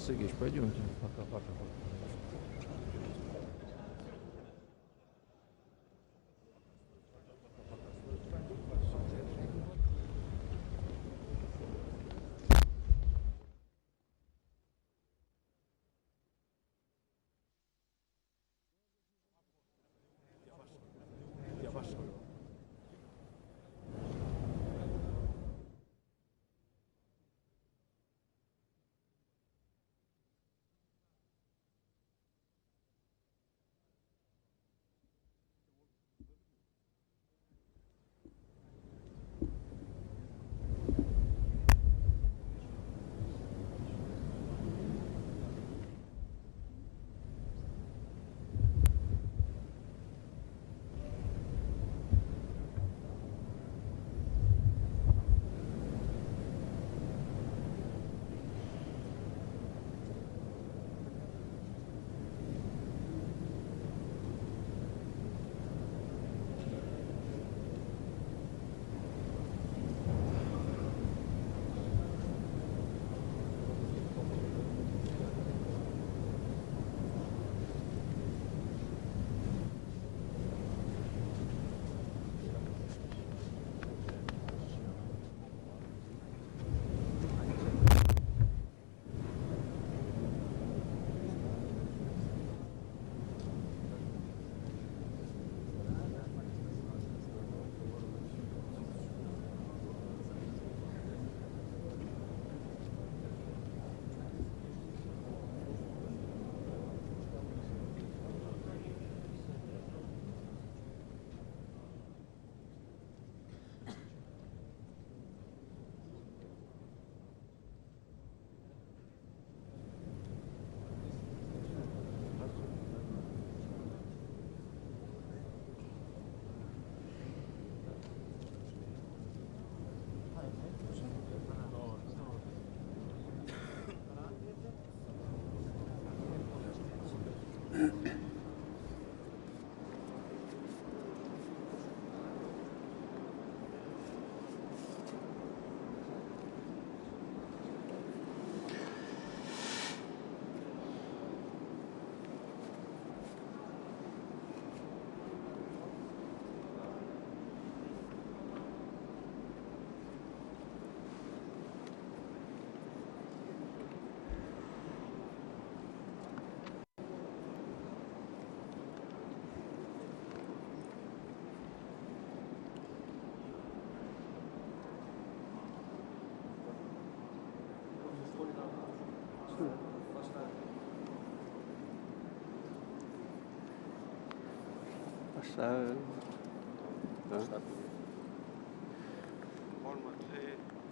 Сергеевич, пойдемте. Пока.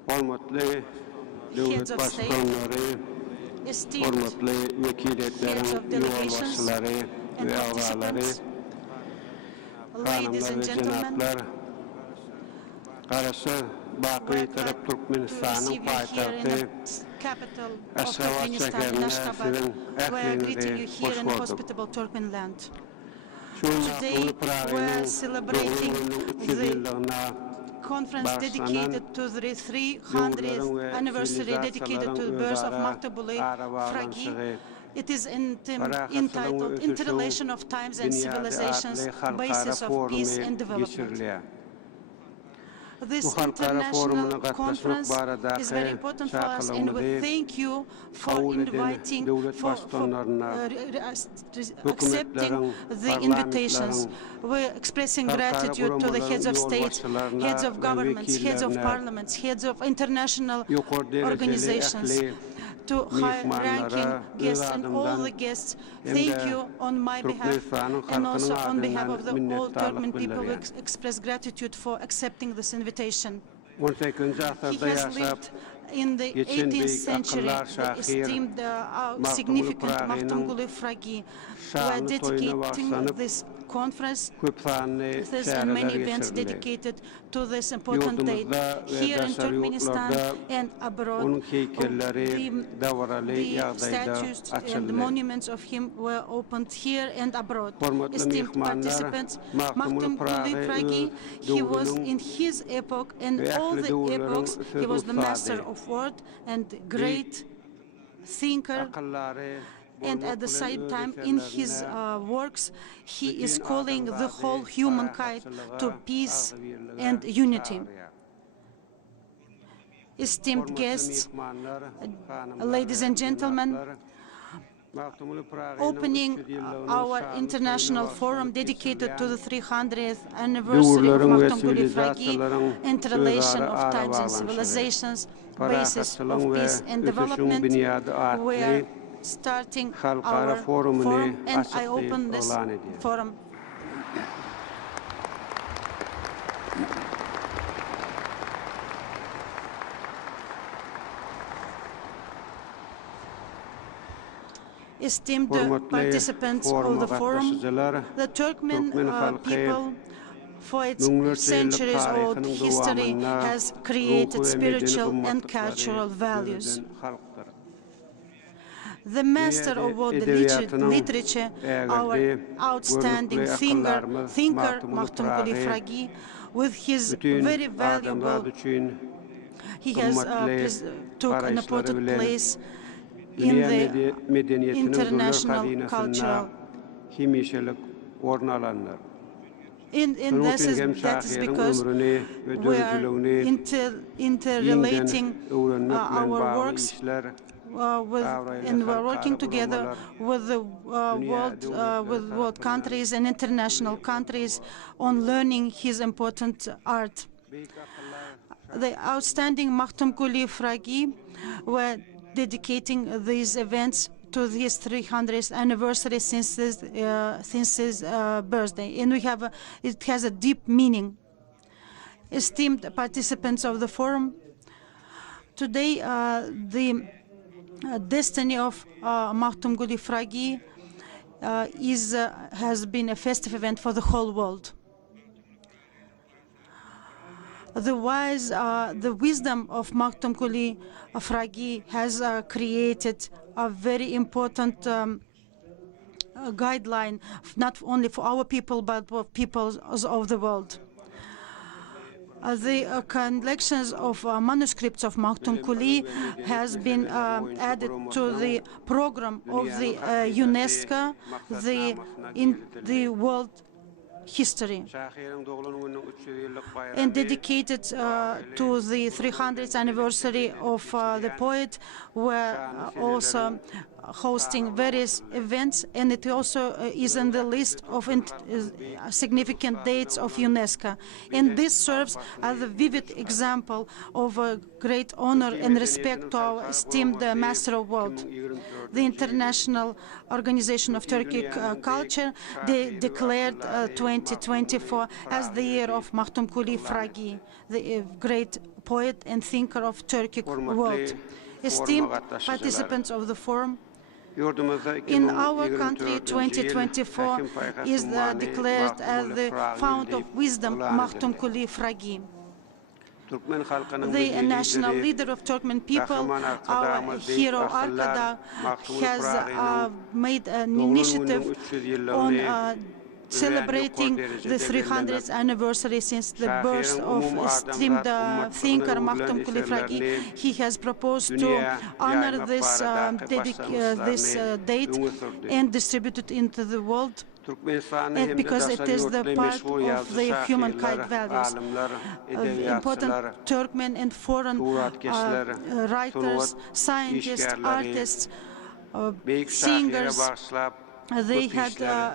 Hormatly Heads of state, esteemed heads of delegations and participants, ladies and gentlemen, welcome to receive you here in the capital of Turkmenistan, in Ashgabat. We are greeting you here in hospitable Turkmen land. Today we are celebrating the conference dedicated to the 300th anniversary dedicated to the birth of Makhtumkuli Fraga. It is entitled Interrelation of Times and Civilisations, Basis of Peace and Development. This international conference is very important for us, and we thank you for inviting, for accepting the invitations. We're expressing gratitude to the heads of state, heads of governments, heads of parliaments, heads of international organizations, to high-ranking guests and all the guests. Thank you on my behalf and also on behalf of the all Turkmen people. We express gratitude for accepting this invitation. He has lived in the 18th century, the esteemed, significant Makhtumkuli Fraga. We are dedicating this conference and many events dedicated to this important date. Here in Turkmenistan and abroad, the statues and the monuments of him were opened here and abroad. Esteemed participants, Makhtumkuli Fraga, he was in his epoch and all the epochs, he was the master of word and great thinker, and at the same time, in his works, he is calling the whole humankind to peace and unity. Esteemed guests, ladies and gentlemen, opening our international forum dedicated to the 300th anniversary of Makhtumkuli Fraga, interrelation of times and civilizations, basis of peace and development, we are starting our forum, and I open this forum. Esteemed participants of the forum, the Turkmen people, for its centuries-old history, has created spiritual and cultural values. The master of world literature, our outstanding thinker Makhtumkuli Fraga, with his very valuable, he has took an important place in the international cultural. That is because we are interrelating our works and we're working together with the world countries and international countries on learning his important art. The outstanding Makhtumkuli Fraga were dedicating these events to his 300th anniversary since his birthday, and it has a deep meaning. Esteemed participants of the forum, today the destiny of Makhtumkuli Fraga has been a festive event for the whole world. The wisdom of Makhtumkuli Fraga has created a very important guideline, not only for our people, but for peoples of the world. The collections of manuscripts of Makhtumkuli has been added to the program of the UNESCO, in the world history, and dedicated to the 300th anniversary of the poet. We're also hosting various events, and it also is in the list of significant dates of UNESCO. And this serves as a vivid example of a great honor and respect to our esteemed Master of World. The International Organization of Turkic Culture declared 2024 as the year of Makhtumkuli Fraga, the great poet and thinker of Turkic world. Esteemed participants of the forum, in our country, 2024 is declared as the fount of wisdom, Makhtumkuli Fraga. The national leader of Turkmen people, our hero Arkada, has made an initiative on celebrating the 300th anniversary since the birth of esteemed thinker Makhtumkuli Fraga. He has proposed to honor this date and distribute it into the world, and because it is the part of the humankind values. Important Turkmen and foreign writers, scientists, artists, singers, they had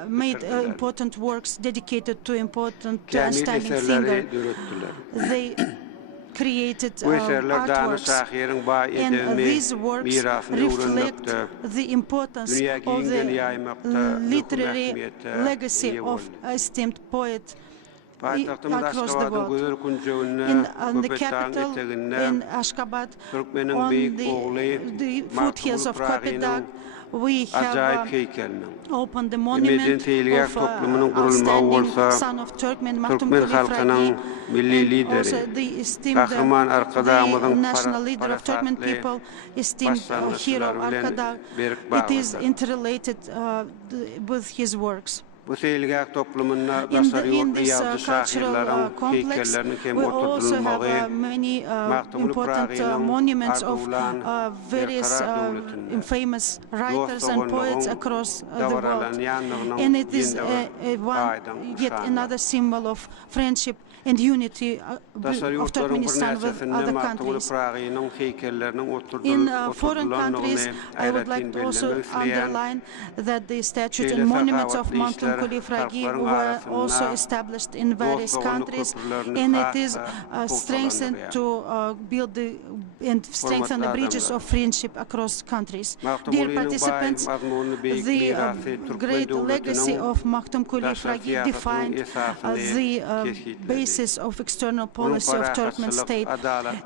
made important works dedicated to important outstanding thinker. They created artworks, and these works reflect the importance of the literary legacy of esteemed poet across the world. In the capital, in Ashgabat, on the foothills of Kopetag, we have opened the monument of outstanding son of Turkmen, Makhtumkuli Fraga, and also the esteemed the national leader of Turkmen people, esteemed hero Arkada. It is interrelated with his works. Bu seyilgak toplumunda In tasarruf this yazı cultural şahirlerin complex, heykellerinin kim we also have oturtulmağı, many Makhtumkuli important Fraga'nın monuments of ardulan various karar devletinde famous writers and poets across the world. davaralanyanlığının And it is aydan yet another symbol of friendship and unity of Turkmenistan with other countries. In foreign countries, I would like to also underline that the statutes and monuments of Makhtumkuli Fraga were also established in various countries, and it is strengthened to build and strengthen the bridges of friendship across countries. Dear participants, the great legacy of Makhtumkuli Fraga defined the basis of external policy of Turkmen state.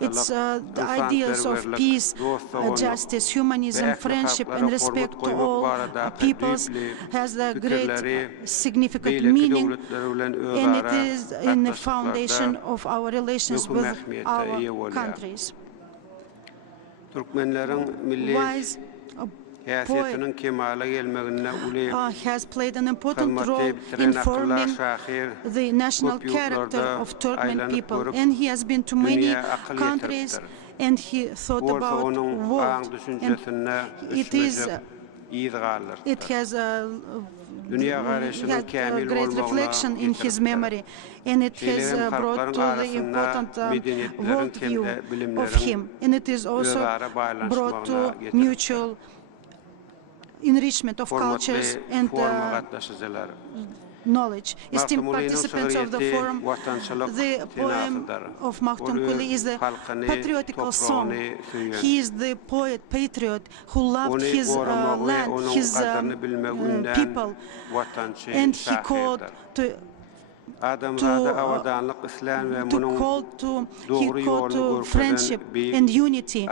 It's the ideals of peace, justice, humanism, friendship, and respect to all peoples has a great significant meaning, and it is in the foundation of our relations with our countries. Wise poet has played an important role in forming the national character of Turkmen people, and he has been to many countries, and he thought about world, and it has a great reflection in his memory, and it has brought to the important worldview of him, and it is also brought to mutual enrichment of cultures and knowledge. Esteemed participants of the forum, the poem of Makhtumkuli is a patriotical song. He is the poet, patriot, who loved his land, his people, and he called to friendship and unity,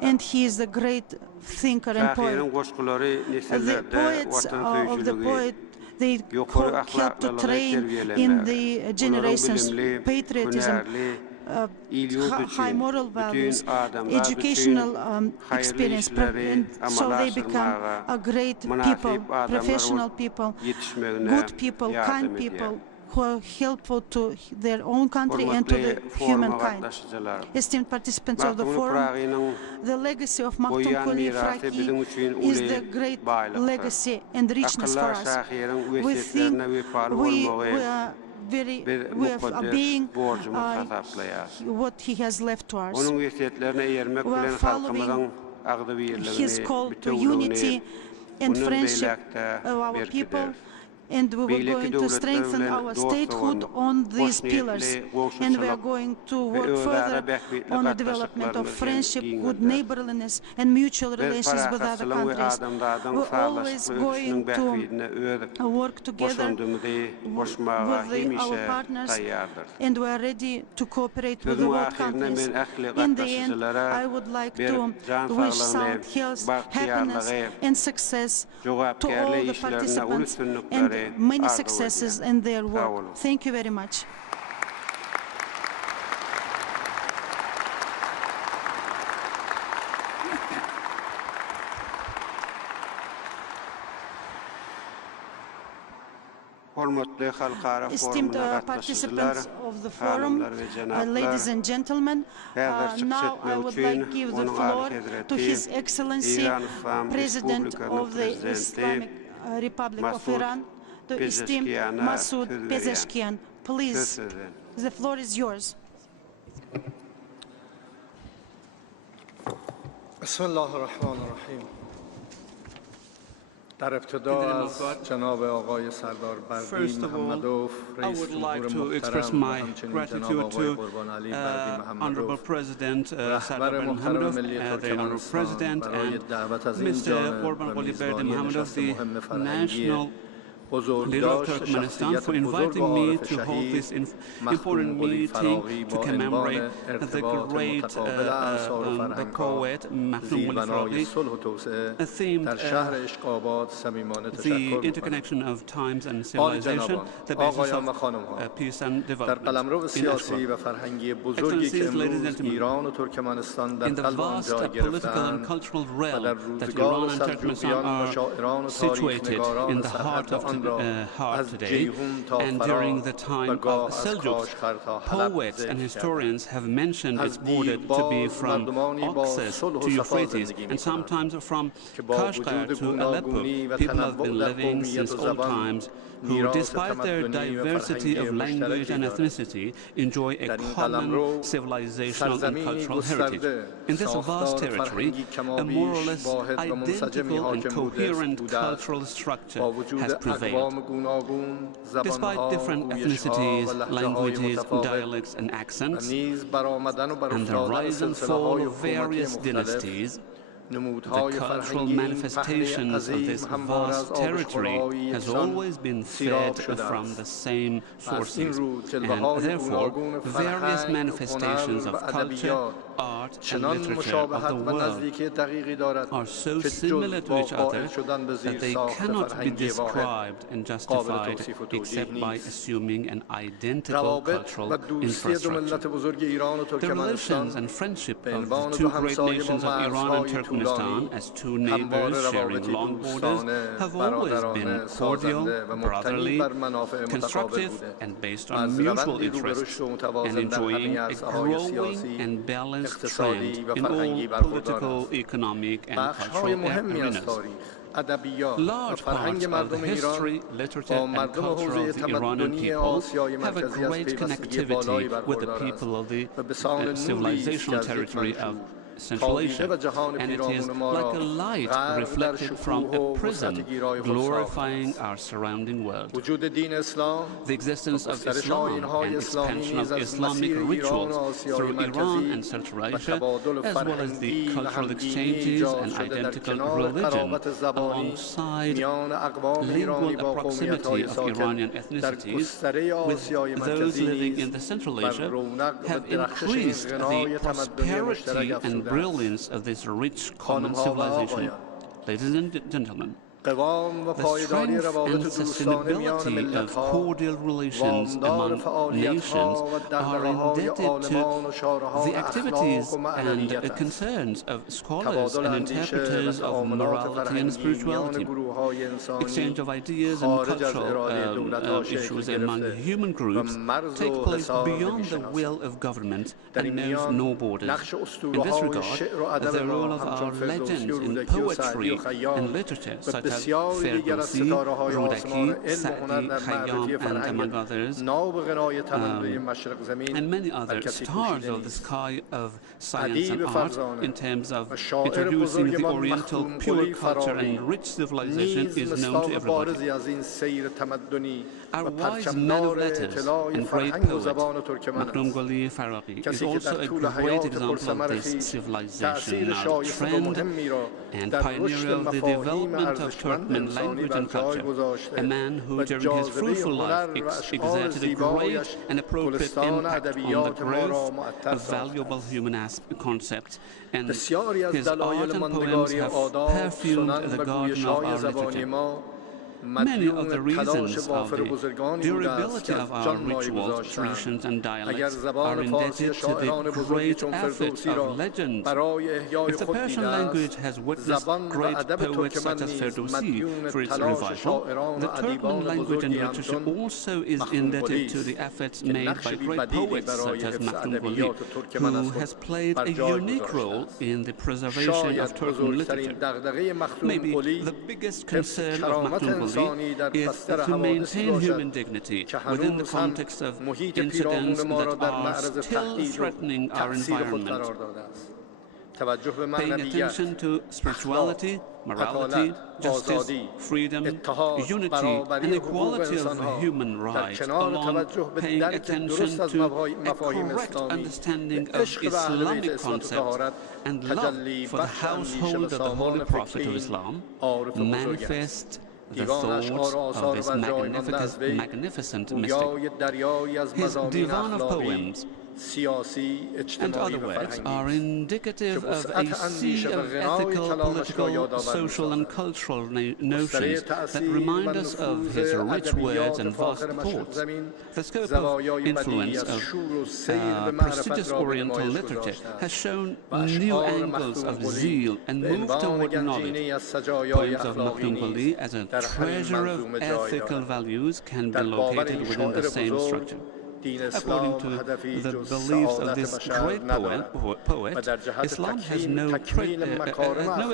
and he is a great thinker and poet. The poets of the poet, they help to train in the generations patriotism, high moral values, educational experience, and so they become a great people, professional people, good people, kind people, who are helpful to their own country and to the humankind. Esteemed participants of the forum, the legacy of Makhtumkuli Fraga is the great legacy and richness for us. We think we are being what he has left to us. We are following his call to unity and friendship of our people, and we were going to strengthen our statehood on these pillars, and we are going to work further on the development of friendship, good neighborliness, and mutual relations with other countries. We're always going to work together with our partners, and we are ready to cooperate with the world countries. In the end, I would like to wish sound health, happiness, and success to all the participants, and many successes in their work. Thank you very much. Esteemed participants of the forum, ladies and gentlemen, now I would like to give the floor to His Excellency, President of the Islamic Republic of Iran, the esteemed Masoud Pezeshkian. Please, the floor is yours. First of all, I would like to express my gratitude to Honorable President Sardar Berdimuhamedov, the Honorable President, and Mr. Gurbanguly Berdimuhamedov, the National Leader of Turkmenistan, for inviting me to hold this important meeting to commemorate the great poet Makhtumkuli Fraga, themed the interconnection of times and civilization, the basis of peace and development in Ashgabat. Excellencies, ladies and gentlemen, in the vast political and cultural realm that Iran and Turkmenistan are situated in the heart of today, heart today, and during the time of Seljuks, poets and historians have mentioned its border to be from Oxus to Euphrates, and sometimes from Kashgar to Aleppo. People have been living since old times who, despite their diversity of language and ethnicity, enjoy a common civilizational and cultural heritage. In this vast territory, a more or less identical and coherent cultural structure has prevailed. Despite different ethnicities, languages, dialects, and accents, and the rise and fall of various dynasties, the cultural manifestations of this vast territory has always been fed from the same sources, and therefore various manifestations of culture, art, and literature of the world are so similar to each other that they cannot be described and justified except by assuming an identical cultural infrastructure. The relations and friendship of the two great nations of Iran and Turkmenistan, as two neighbors sharing long borders, have always been cordial, brotherly, constructive, and based on mutual interests, and enjoying a growing and balanced trend in all political, economic, and cultural arenas. Large parts of the history, literature, and culture of the Iranian people have a great connectivity with the people of the civilizational territory of Central Asia, and it is like a light reflected from a prism, glorifying our surrounding world. The existence of Islam and expansion of Islamic rituals through Iran and Central Asia, as well as the cultural exchanges and identical religion, alongside lingual proximity of Iranian ethnicities with those living in the Central Asia, have increased the prosperity and brilliance of this rich common civilization. Ladies and gentlemen, the strength and sustainability of cordial relations among nations are indebted to the activities and concerns of scholars and interpreters of morality and spirituality. Exchange of ideas and cultural issues among human groups take place beyond the will of government and knows no borders. In this regard, the role of our legends in poetry and literature, such as Ferdowsi, Rudaki, Sa'di, Khayyam, and among others, and many other stars of the sky of science and art, in terms of introducing the Oriental pure culture and rich civilization, is known to everybody. Our wise man of letters and great poet, Makhtumkuli Fraga, is also a great example of this civilizational trend and pioneer of the development of Turkmen language and culture, a man who during his fruitful life exerted a great and appropriate impact on the growth of valuable human concepts, and his art and poems have perfumed the garden of our literature. Many of the reasons of the durability of our rituals, traditions, and dialects are indebted to the great efforts of legends. If the Persian language has witnessed great poets such as Ferdowsi for its revival, the Turkmen language and literature also is indebted to the efforts made by great poets such as Makhtumkuli, who has played a unique role in the preservation of Turkmen literature. Maybe the biggest concern of Makhtumkuli is to maintain human dignity within the context of incidents that are still threatening our environment. Paying attention to spirituality, morality, justice, freedom, unity, and equality of human rights, along paying attention to a correct understanding of Islamic concepts and love for the household of the Holy Prophet of Islam, manifest the thoughts of this magnificent mystic. His divan of poems and other works are indicative of a sea of ethical, political, social and cultural notions that remind us of his rich words and vast thoughts. The scope of influence of prestigious Oriental literature has shown new angles of zeal and moved toward knowledge. Poems of Makhtumkuli as a treasure of ethical values can be located within the same structure. According to the beliefs of this great poet, Islam has no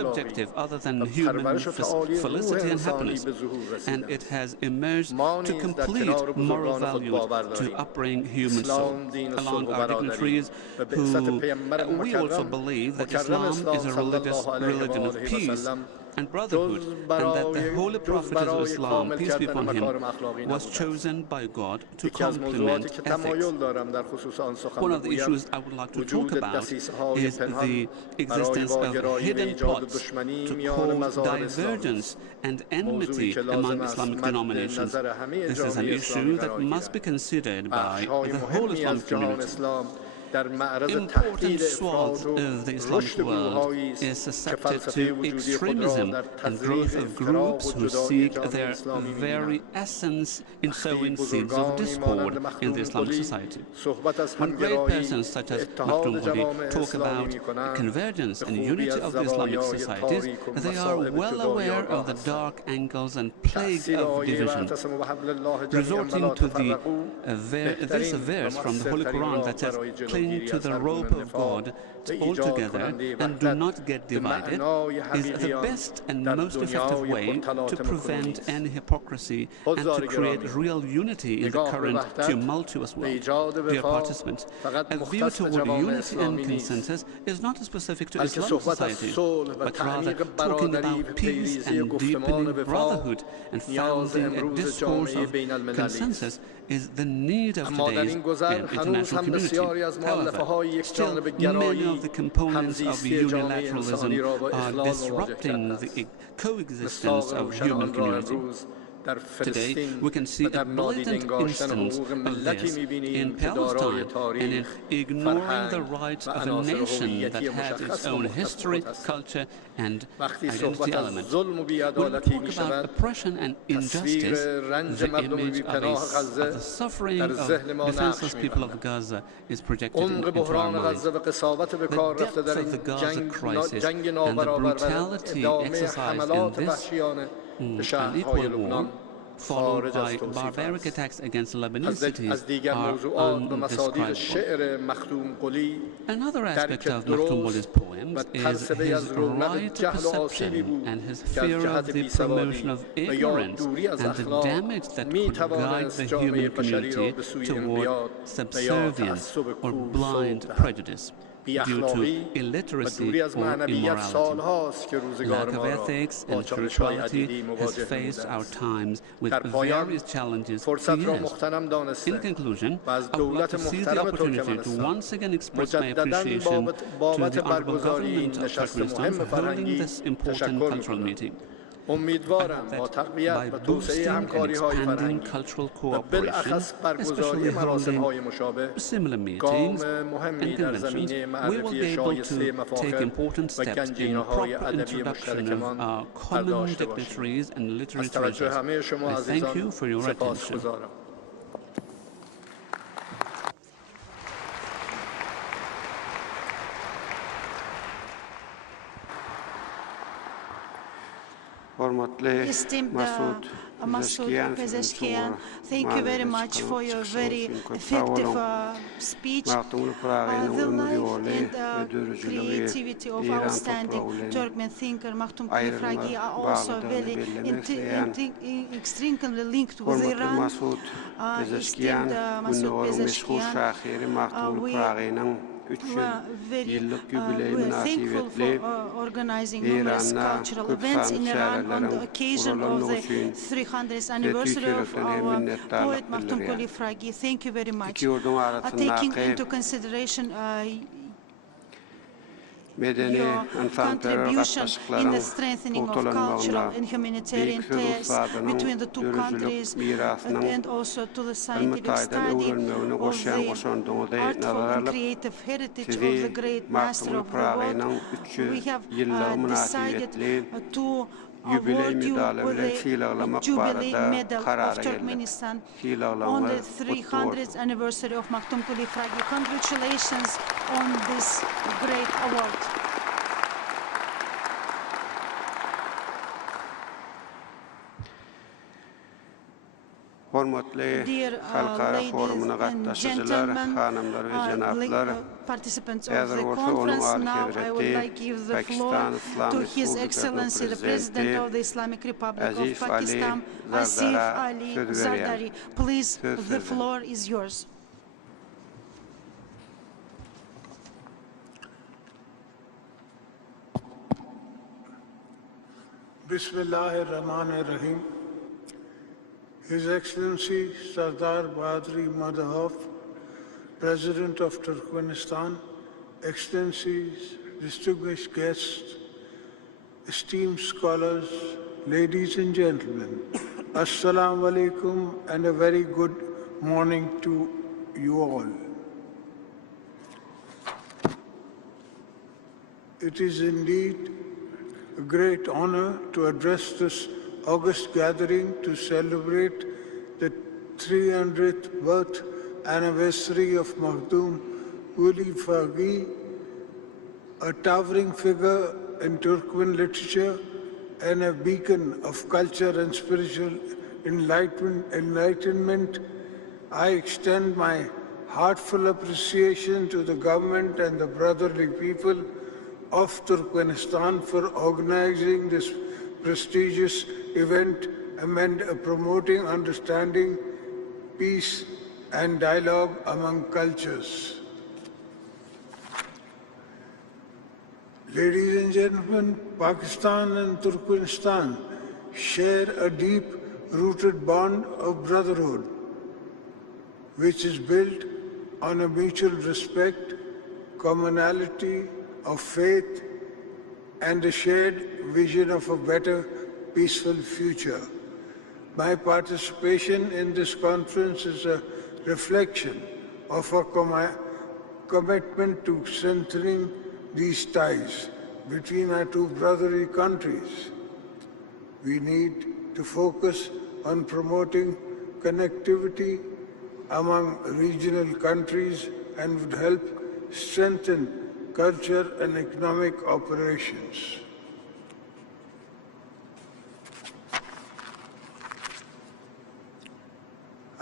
objective other than human felicity and happiness, and it has emerged to complete moral values to upbring human soul. Along our dignitaries, we also believe that Islam is a religion of peace and brotherhood, and that the Holy Prophet of Islam, peace be upon him, was chosen by God to complement ethics. One of the issues I would like to talk about is the existence of hidden plots to cause divergence and enmity among Islamic denominations. This is an issue that must be considered by the whole Islamic community. Important swaths of the Islamic world is susceptible to extremism and growth of groups who seek their very essence in sowing seeds of discord in the Islamic society. When great persons such as Makhtumkuli talk about convergence and unity of the Islamic societies, they are well aware of the dark angles and plague of division. Resorting to this verse from the Holy Quran that says, "Cling to the rope of God altogether and do not get divided," is the best and most effective way to prevent any hypocrisy and to create real unity in the current tumultuous world. Dear participants, a view toward unity and consensus is not specific to Islamic society, but rather talking about peace and deepening brotherhood and founding a discourse of consensus is the need of today's international community. However, still many of the components of unilateralism are disrupting the coexistence of human community. Today, we can see a blatant instance of this in Palestine and in ignoring the rights of a nation that has its own history, culture, and identity elements. When we talk about oppression and injustice, the image of the suffering of defenseless people of Gaza is projected into our minds. The depth of the Gaza crisis and the brutality exercised in this unequal war, followed by barbaric attacks against Lebanese cities, are undescribable. Another aspect of Makhtumkuli's poems is his right perception and his fear of the promotion of ignorance and the damage that could guide the human community toward subservience or blind prejudice due to illiteracy or immorality. Lack of ethics and spirituality has faced our times with various challenges for years. In conclusion, I would like to seize the opportunity to once again express my appreciation to the Honorable Government of Turkmenistan for holding this important cultural meeting. I hope that by boosting and expanding cultural cooperation, especially holding similar meetings and conventions, we will be able to take important steps in proper introduction of our common dignitaries and literary treasures. I thank you for your attention. Esteemed Masoud Pezeshkian, thank you very much for your very effective speech. The life and creativity of outstanding Turkmen thinker Makhtumkuli Fraga are also very intrinsically linked with Iran. Esteemed Masoud Pezeshkian, we are very thankful for organizing numerous cultural events in Iran on the occasion of the 300th anniversary of our poet Makhtumkuli Fraga. Thank you very much. Taking into consideration your contribution in the strengthening of cultural and humanitarian ties between the two countries, and also to the scientific study of the artful and creative heritage of the great master of the world. We have decided to award you with the Jubilee Medal of Turkmenistan on the 300th anniversary of Makhtumkuli Fraga. Congratulations on this great award. Dear ladies and gentlemen, participants of the conference, now I would like to give the floor to His Excellency, the President of the Islamic Republic of Pakistan, Asif Ali Zardari. Please, the floor is yours. Bismillahirrahmanirrahim. His Excellency Sardar Badri Madhaf, President of Turkmenistan, Excellencies, distinguished guests, esteemed scholars, ladies and gentlemen, Assalamu alaikum and a very good morning to you all. It is indeed a great honor to address this august gathering to celebrate the 300th birth anniversary of Makhtumkuli Fraga, a towering figure in Turkmen literature and a beacon of culture and spiritual enlightenment. I extend my heartfelt appreciation to the government and the brotherly people of Turkmenistan for organizing this prestigious event and promoting understanding, peace, and dialogue among cultures. Ladies and gentlemen, Pakistan and Turkmenistan share a deep-rooted bond of brotherhood, which is built on a mutual respect, commonality of faith, and a shared vision of a better, peaceful future. My participation in this conference is a reflection of our commitment to strengthening these ties between our two brotherly countries. We need to focus on promoting connectivity among regional countries and would help strengthen culture and economic operations.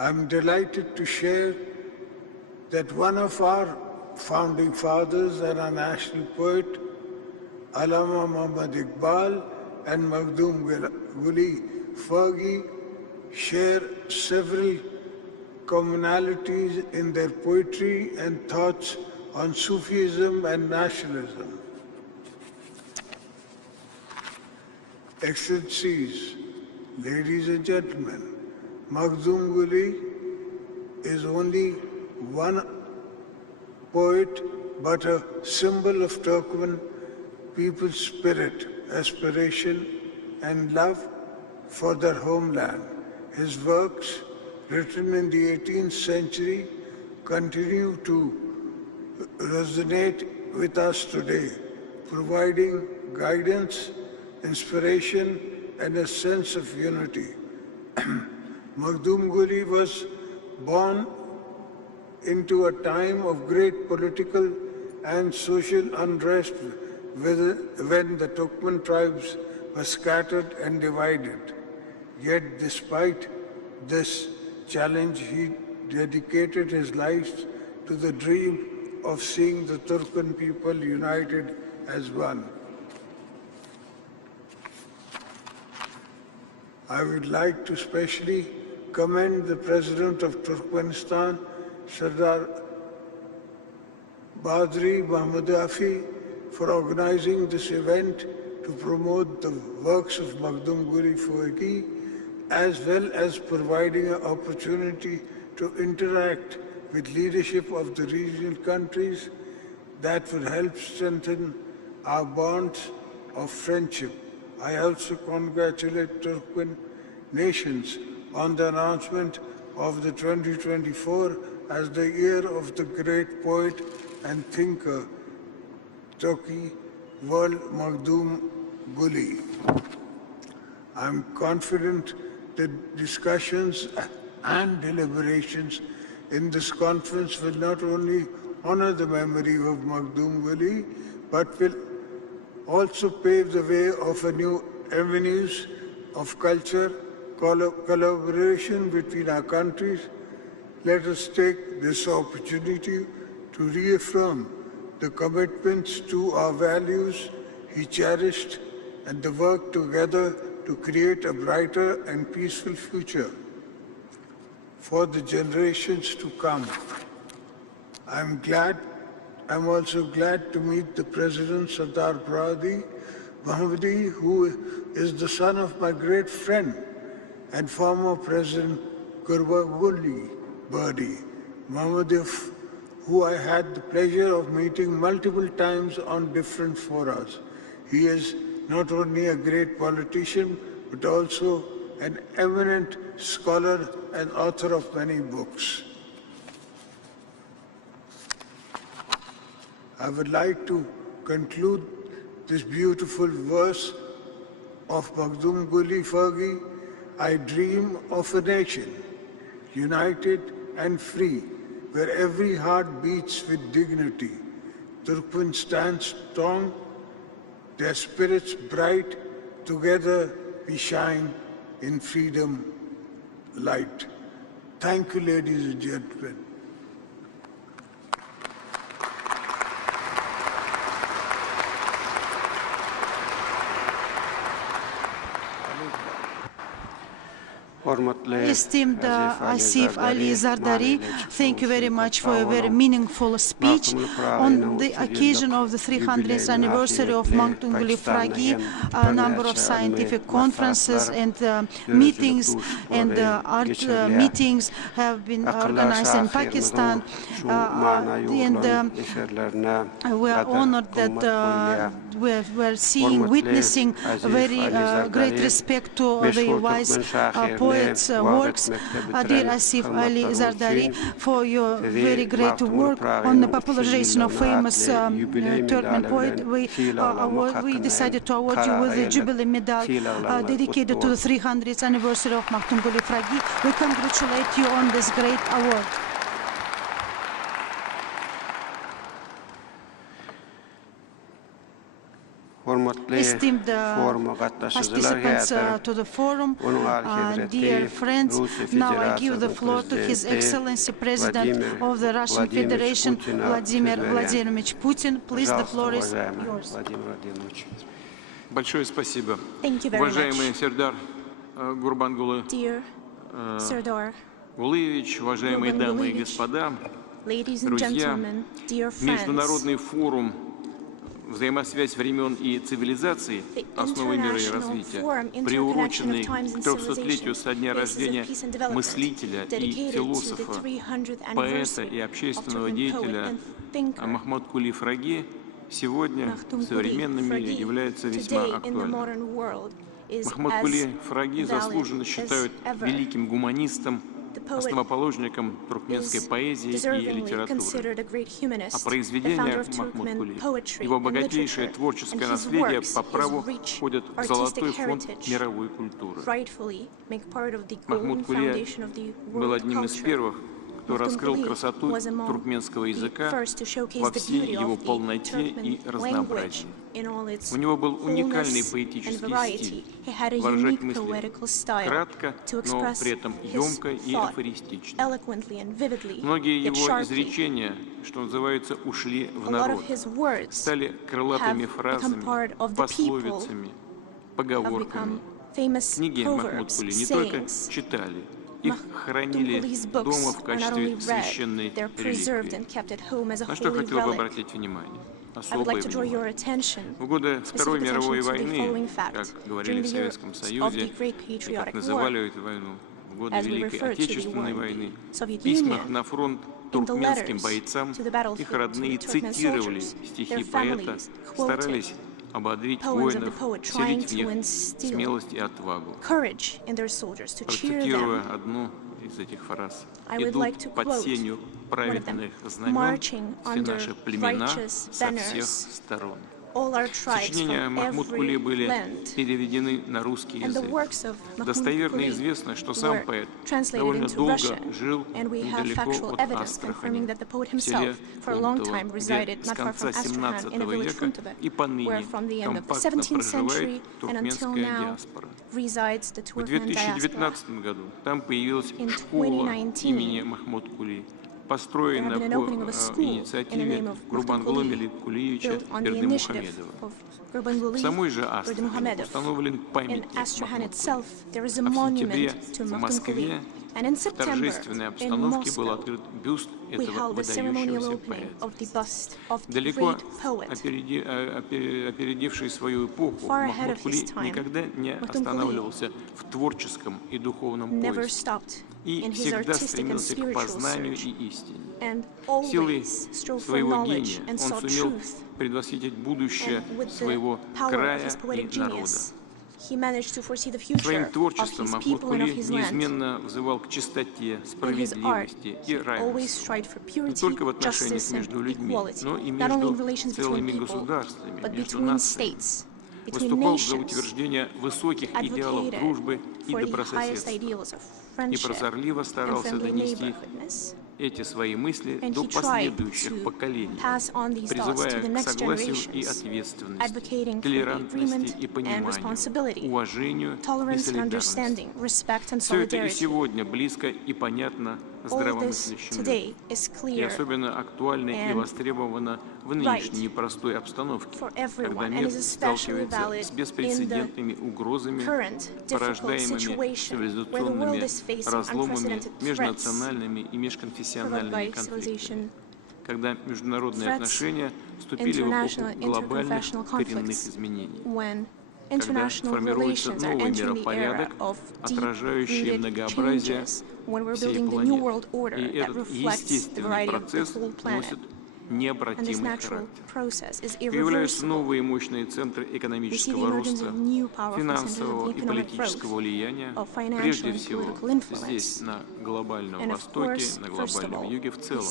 I'm delighted to share that one of our founding fathers and our national poet, Allama Muhammad Iqbal and Makhtumkuli Fraga, share several commonalities in their poetry and thoughts on Sufism and nationalism. Excellencies, ladies and gentlemen, Makhtumkuli is only one poet but a symbol of Turkmen people's spirit, aspiration, and love for their homeland. His works, written in the 18th century, continue to resonate with us today, providing guidance, inspiration, and a sense of unity. Makhtumkuli was born into a time of great political and social unrest when the Turkmen tribes were scattered and divided. Yet despite this challenge, he dedicated his life to the dream of seeing the Turkmen people united as one. I would like to especially commend the President of Turkmenistan, Sardar Badri Mahmudafi, for organizing this event to promote the works of Makhtumkuli Fraga, as well as providing an opportunity to interact with leadership of the regional countries that will help strengthen our bonds of friendship. I also congratulate Turkmen nations on the announcement of the 2024 as the year of the great poet and thinker, Turkey world Makhtumkuli. I'm confident that discussions and deliberations in this conference will not only honor the memory of Makhtumkuli, but will also pave the way of a new avenues of culture, collaboration between our countries. Let us take this opportunity to reaffirm the commitments to our values he cherished and the work together to create a brighter and peaceful future for the generations to come. I'm also glad to meet the President Sardar Mohammadi, who is the son of my great friend and former President Gurbanguly Mohammadi, who I had the pleasure of meeting multiple times on different forums. He is not only a great politician, but also an eminent scholar and author of many books. I would like to conclude this beautiful verse of Makhtumkuli Fraga. I dream of a nation, united and free, where every heart beats with dignity. Turkmen stands strong, their spirits bright, together we shine in freedom light. Thank you, ladies and gentlemen. Esteemed Asif Ali Zardari, thank you very much for a very meaningful speech on the occasion of the 300th anniversary of Makhtumkuli Fraga. A number of scientific conferences and meetings and art meetings have been organized in Pakistan, and we are honored that witnessing very great respect to the wise poets' works. Dear Asif Ali Zardari, for your very great work on the popularization of famous Turkmen poet, we decided to award you with the Jubilee Medal dedicated to the 300th anniversary of Makhtumkuli Fraga. We congratulate you on this great award. Esteemed participants to the forum, dear friends, now I give the floor to His Excellency President of the Russian Federation, Vladimir Vladimirovich Putin. Please, the floor is yours. Большое спасибо. Уважаемый Сердар Гурбангулы Гулыевич, уважаемые дамы и господа, друзья, Международный форум «Взаимосвязь времен и цивилизаций. Основы мира и развития», приуроченный к 300-летию со дня рождения мыслителя и философа, поэта и общественного деятеля Makhtumkuli Fraga, сегодня в современном мире является весьма актуальным. Makhtumkuli Fraga заслуженно считают великим гуманистом, основоположником туркменской поэзии и литературы. А произведения Makhtumkuli, его богатейшее творческое наследие, по праву входят в золотой фонд мировой культуры. Makhtumkuli был одним из первых, кто раскрыл красоту туркменского языка во всей его полноте и разнообразии. У него был уникальный поэтический стиль, выражать мысли кратко, но при этом емко и афористично. Многие его изречения, что называется, ушли в народ, стали крылатыми фразами, пословицами, поговорками. Книги Makhtumkuli не только читали, их хранили дома в качестве священной реликвии. На что хотел бы обратить внимание? Особое внимание. В годы Второй мировой войны, как говорили в Советском Союзе, так называли эту войну годы Великой Отечественной войны, в письмах на фронт туркменским бойцам их родные цитировали стихи поэта, старались ободрить воинов, вселить в них смелость и отвагу. Процитируя одну из этих фраз: «Идут под сенью праведных знамен все наши племена со всех сторон». Сочинения Махмуткули были переведены на русский язык. Достоверно известно, что сам поэт довольно долго жил недалеко от Астрахани, в селе Фунтово, где с конца 17 века и поныне компактно проживает туркменская диаспора. В 2019 году там появилась школа имени Махмуткули, построена по инициативе Гурбангулы Меликулиевича Бердымухамедова. В самой же Астрахани установлен памятник Махмуткули. А в сентябре в Москве в торжественной обстановке был открыт бюст этого выдающегося поэта. Далеко опередивший свою эпоху, Махмуткули никогда не останавливался в творческом и духовном поиске и всегда стремился к познанию и истине. Силой своего гения он сумел предвосхитить будущее своего края и народа. Своим творчеством Махмуткули неизменно взывал к чистоте, справедливости и равенству, не только в отношениях между людьми, но и между целыми государствами, между нациями. Выступал за утверждение высоких идеалов дружбы и добрососедства и прозорливо старался донести эти свои мысли до последующих поколений, призывая к согласию и ответственности, толерантности и пониманию, уважению и солидарности. Все это и сегодня близко и понятно здравомыслящим людям, и особенно актуально и востребовано в нынешней непростой обстановке, когда мир сталкивается с беспрецедентными угрозами, порождаемыми цивилизационными разломами, межнациональными и межконфессиональными конфликтами, когда международные отношения вступили в эпоху глобальных коренных изменений, когда формируется новый миропорядок, отражающий многообразие всей планеты. И этот естественный процесс носит необратимый характер. Появляются новые мощные центры экономического роста, финансового и политического влияния, прежде всего здесь, на глобальном Востоке, на глобальном Юге в целом.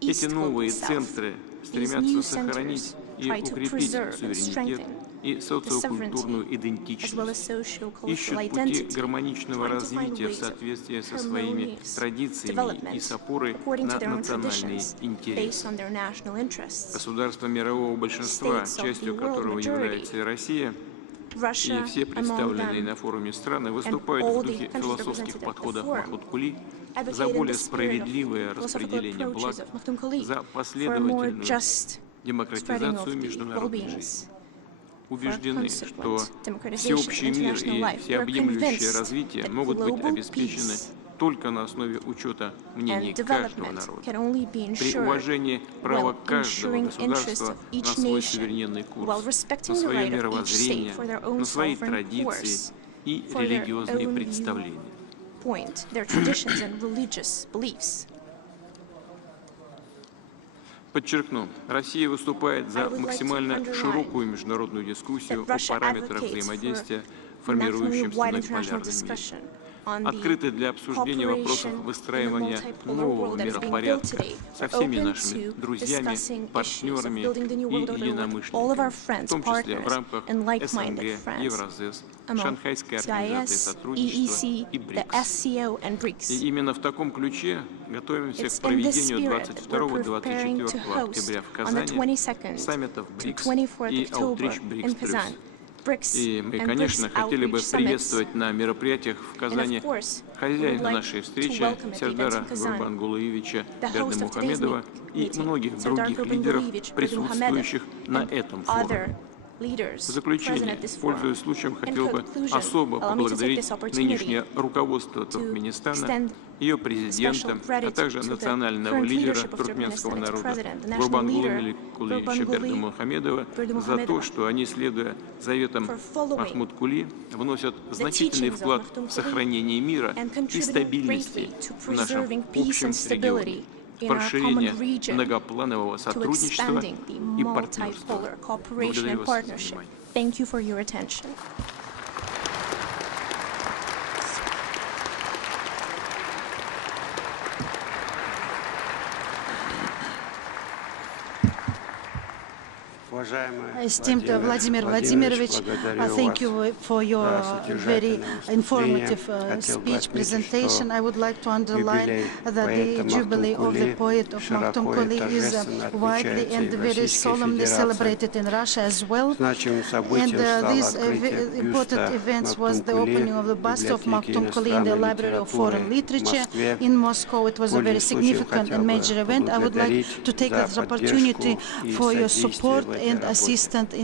Эти новые центры стремятся сохранить и укрепить суверенитет и социокультурную идентичность, ищут пути гармоничного развития в соответствии со своими традициями и с опорой на национальные интересы. Государства мирового большинства, частью которого является и Россия, и все представленные на форуме страны выступают в духе философских подходов Махмуткули за более справедливое распределение благ, за последовательную демократизацию международной жизни. Убеждены, что всеобщий мир и всеобъемлющее развитие могут быть обеспечены только на основе учета мнений каждого народа, при уважении права каждого государства на свой суверенный курс, на свое мировоззрение, на свои традиции и религиозные представления. Подчеркну, Россия выступает за максимально широкую международную дискуссию о параметрах взаимодействия в формирующемся многополярном мире, открыты для обсуждения вопросов выстраивания нового миропорядка со всеми нашими друзьями, партнерами и единомышленниками, в том числе в рамках СНГ, Евразес, Шанхайской организации сотрудничества и БРИКС. И именно в таком ключе готовимся к проведению 22-24 октября в Казани саммитов БРИКС и Outreach BRICS+. И мы, конечно, хотели бы приветствовать на мероприятиях в Казани хозяина нашей встречи, Сердара Гурбангулыевича Бердымухамедова и многих других лидеров, присутствующих на этом форуме. В заключение, пользуясь случаем, хотел бы особо поблагодарить нынешнее руководство Туркменистана, ее президента, а также национального лидера туркменского народа Гурбангулы Бердымухамедова за то, что они, следуя заветам Махмуткули, вносят значительный вклад в сохранение мира и стабильности в нашем общем регионе, в расширение многопланового сотрудничества и партнерства. Благодарю вас за внимание. Esteemed Vladimir Vladimirovich, thank you for your very informative speech presentation. I would like to underline that the Jubilee of the poet of Makhtumkuli is widely and very solemnly celebrated in Russia as well. And these important events was the opening of the bust of Makhtumkuli in the Library of Foreign Literature in Moscow. It was a very significant and major event. I would like to take this opportunity for your support and assistance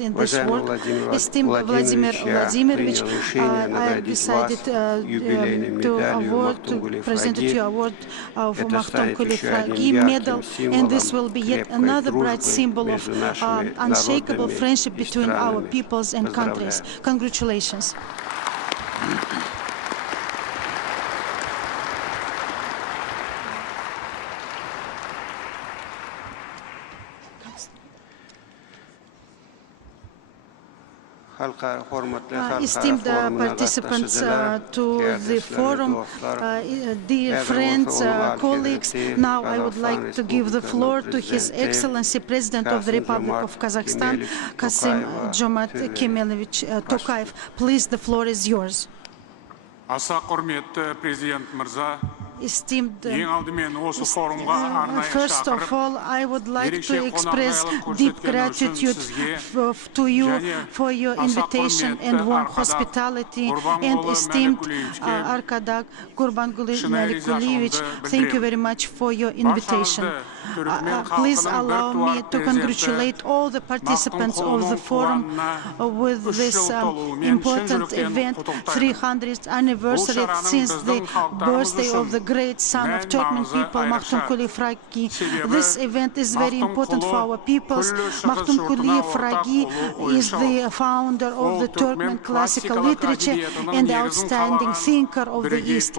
in this work. Esteemed Vladimir Vladimirovich, I decided to present you award of Makhtumkuli Fraga medal, and this will be yet another bright symbol of unshakable friendship between our peoples and countries. Congratulations. Esteemed participants to the forum, dear friends, colleagues, now I would like to give the floor to His Excellency President of the Republic of Kazakhstan, Kassym-Jomart Kemelovich Tokayev. Please, the floor is yours. Esteemed, first of all, I would like to express deep gratitude to you for your invitation and warm hospitality. And esteemed Arkadag Gurbanguly, thank you very much for your invitation. Please allow me to congratulate all the participants of the forum with this important event, 300th anniversary since the birthday of the great son of Turkmen people, Makhtumkuli Fraga. This event is very important for our peoples. Makhtumkuli Fraga is the founder of the Turkmen classical literature and the outstanding thinker of the East.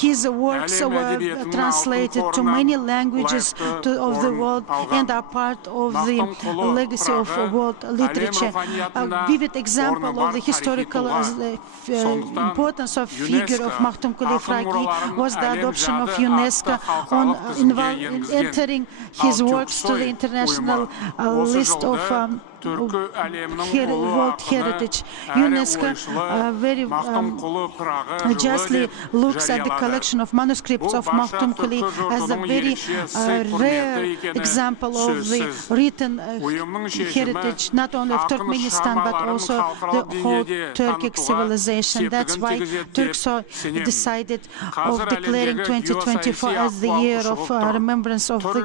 His works were translated to many languages of the world and are part of the legacy of world literature. A vivid example of the historical importance of figure of Makhtumkuli Fraga was the adoption of UNESCO on entering his works to the international list of World Heritage. UNESCO very justly looks at the collection of manuscripts of Makhtumkuli as a very rare example of the written heritage, not only of Turkmenistan, but also the whole Turkic civilization. That's why Turks decided of declaring 2024 as the year of remembrance of the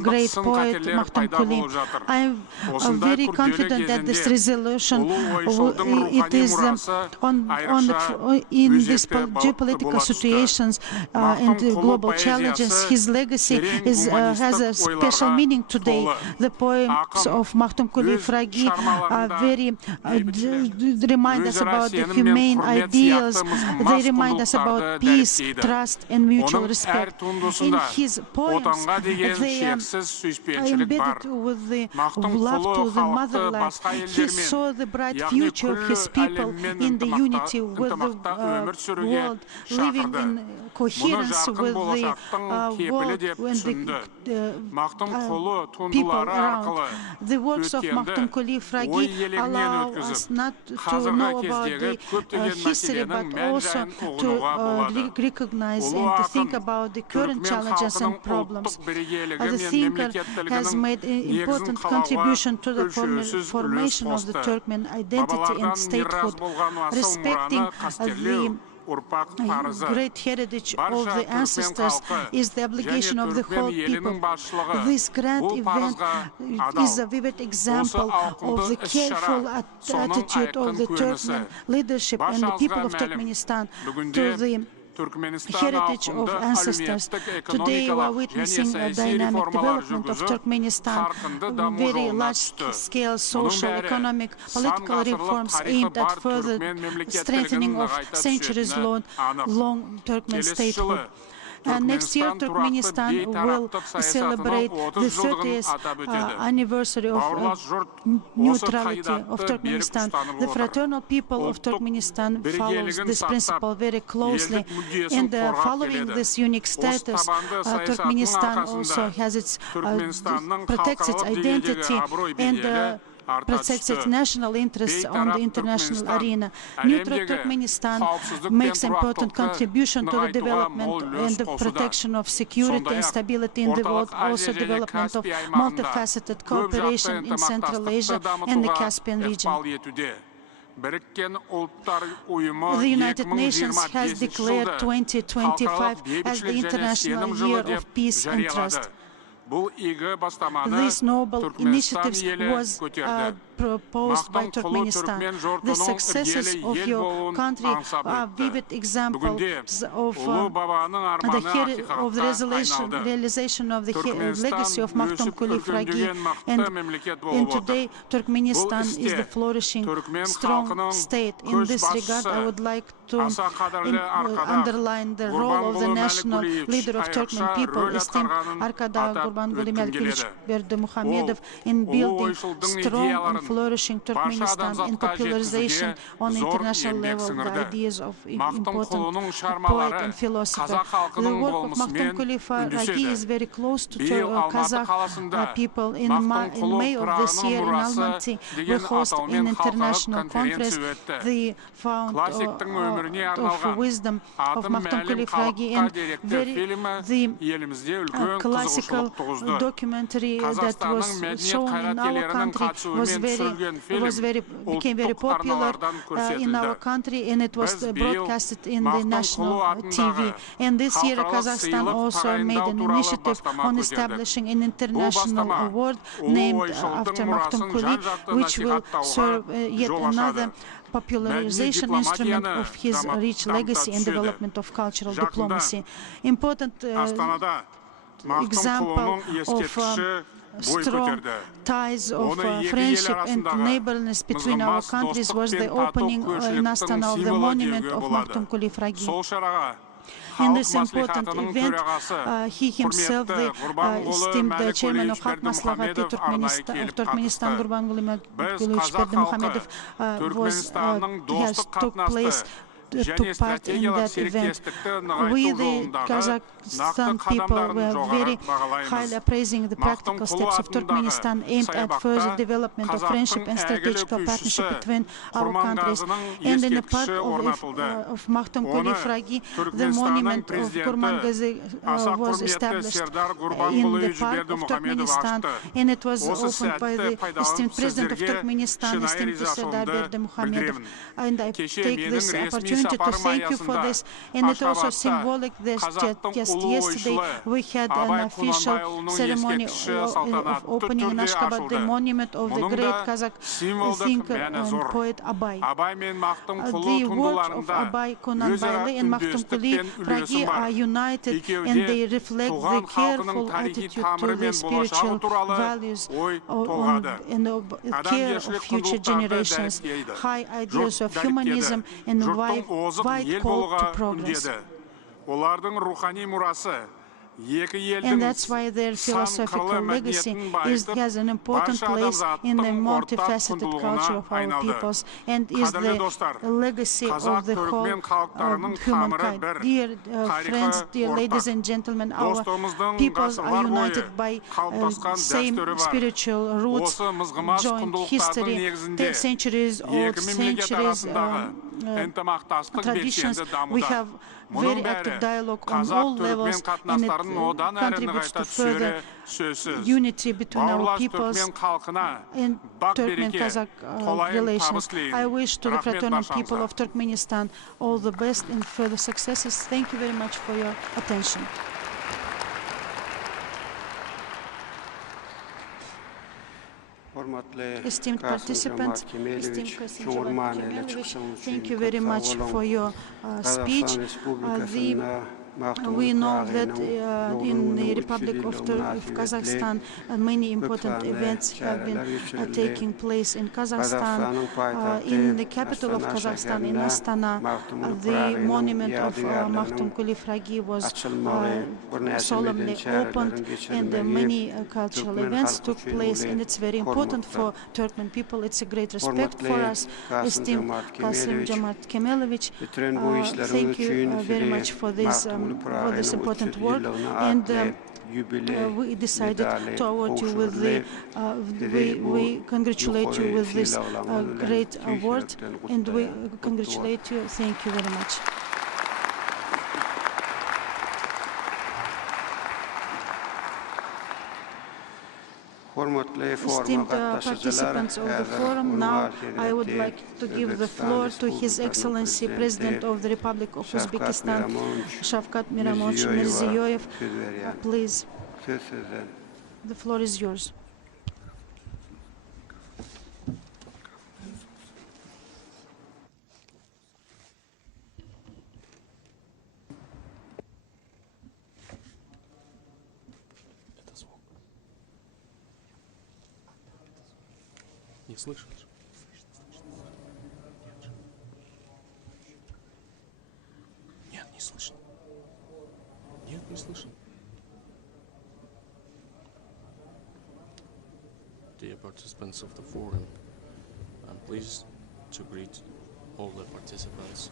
great poet Makhtumkuli. I'm very confident that this resolution, it is in these geopolitical situations and global challenges, his legacy has a special meaning today. The poems of Makhtumkuli Fraga remind us about the humane ideals. They remind us about peace, trust, and mutual respect. In his poems, they are embedded with the love to the motherland. He saw the bright future of his people in the unity with the world, living in coherence with the world and the people around. The works of Makhtumkuli Fraga allow us not to know about the history, but also to recognize and to think about the current challenges and problems. The thinker has made an important contribution to the formation of the Turkmen identity and statehood, respecting the great heritage of the ancestors is the obligation of the whole people. This grand event is a vivid example of the careful attitude of the Turkmen leadership and the people of Turkmenistan to the heritage of ancestors. Today we are witnessing a dynamic development of Turkmenistan, very large-scale social, economic, political reforms aimed at further strengthening of centuries-long Turkmen statehood. Next year, Turkmenistan will celebrate the 30th anniversary of neutrality of Turkmenistan. The fraternal people of Turkmenistan follows this principle very closely, and following this unique status, Turkmenistan also has its protects its identity and protects its national interests on the international arena. Neutral Turkmenistan makes important contribution to the development and the protection of security and stability in the world, also development of multifaceted cooperation in Central Asia and the Caspian region. The United Nations has declared 2025 as the International Year of Peace and Trust. This noble initiative was proposed by Turkmenistan. The successes of your country are vivid examples of the realization of the legacy of Makhtumkuli Fraga. And today, Turkmenistan is the flourishing, strong state. In this regard, I would like to underline the role of the national leader of Turkmen people, esteemed Arkada Gurbanguly Berdimuhamedov, in building strong and flourishing Turkmenistan and popularization on international level the ideas of important poet and philosopher. The work of Makhtumkuli Fraga is very close to Kazakh people. In May of this year in Almaty, we host an international conference, the fount of wisdom of Makhtumkuli Fraga, and the classical documentary that was shown in our country became very popular in our country, and it was broadcasted in the national TV. And this year, Kazakhstan also made an initiative on establishing an international award named after Makhtumkuli, which will serve yet another popularization instrument of his rich legacy and development of cultural diplomacy. Important example of strong ties of friendship and neighborliness between our countries was the opening in Astana of the monument of Makhtumkuli Fraga. In this important event, he himself, the esteemed chairman of Halk Maslahati of Turkmenistan, Gurbanguly Berdimuhamedov, took part in that event. We, the Kazakhstan people, were very highly appraising the practical steps of Turkmenistan aimed at further development of friendship and strategical partnership between our countries. And in the park of Makhtumkuli Fraga, the monument of Kurmangazi was established in the park of Turkmenistan, and it was opened by the esteemed president of Turkmenistan, esteemed Sardar Berdimuhamedov. And I take this opportunity to thank you for this, and it's also symbolic that just yesterday we had an official ceremony of opening in Ashgabat the monument of the great Kazakh thinker and poet Abay. The works of Abay, Kunanbayle and Makhtumkuli Fraga are united, and they reflect the careful attitude to the spiritual values and care of future generations, high ideals of humanism and wide call to progress. And that's why their philosophical legacy has an important place in the multifaceted culture of our peoples, and is the legacy of the whole humankind. Dear friends, dear ladies and gentlemen, our peoples are united by same spiritual roots, joint history, centuries old, traditions. We have very active dialogue on all levels, and it contributes to further unity between our peoples in Turkmen-Kazakh relations. I wish to the fraternal people of Turkmenistan all the best and further successes. Thank you very much for your attention. Esteemed participants, esteemed Kasim Jamat, thank you very much for your speech. We know that in the Republic of Kazakhstan, many important events have been taking place in Kazakhstan. In the capital of Kazakhstan, in Astana, the monument of Makhtumkuli Fraga was solemnly opened, and many cultural events took place, and it's very important for Turkmen people. It's a great respect for us. Esteemed Kasim Jamat Kemelovich, thank you very much for this important work, and we decided to award you with the, we congratulate you with this great award, and we congratulate you. Thank you very much. Esteemed participants of the forum, now I would like to give the floor to His Excellency President of the Republic of Uzbekistan, Shavkat Miramonovich Mirziyoyev. Please, the floor is yours. Не слышишь? Нет, не слышно. Нет, не слышно. Dear participants of the forum, I'm pleased to greet all the participants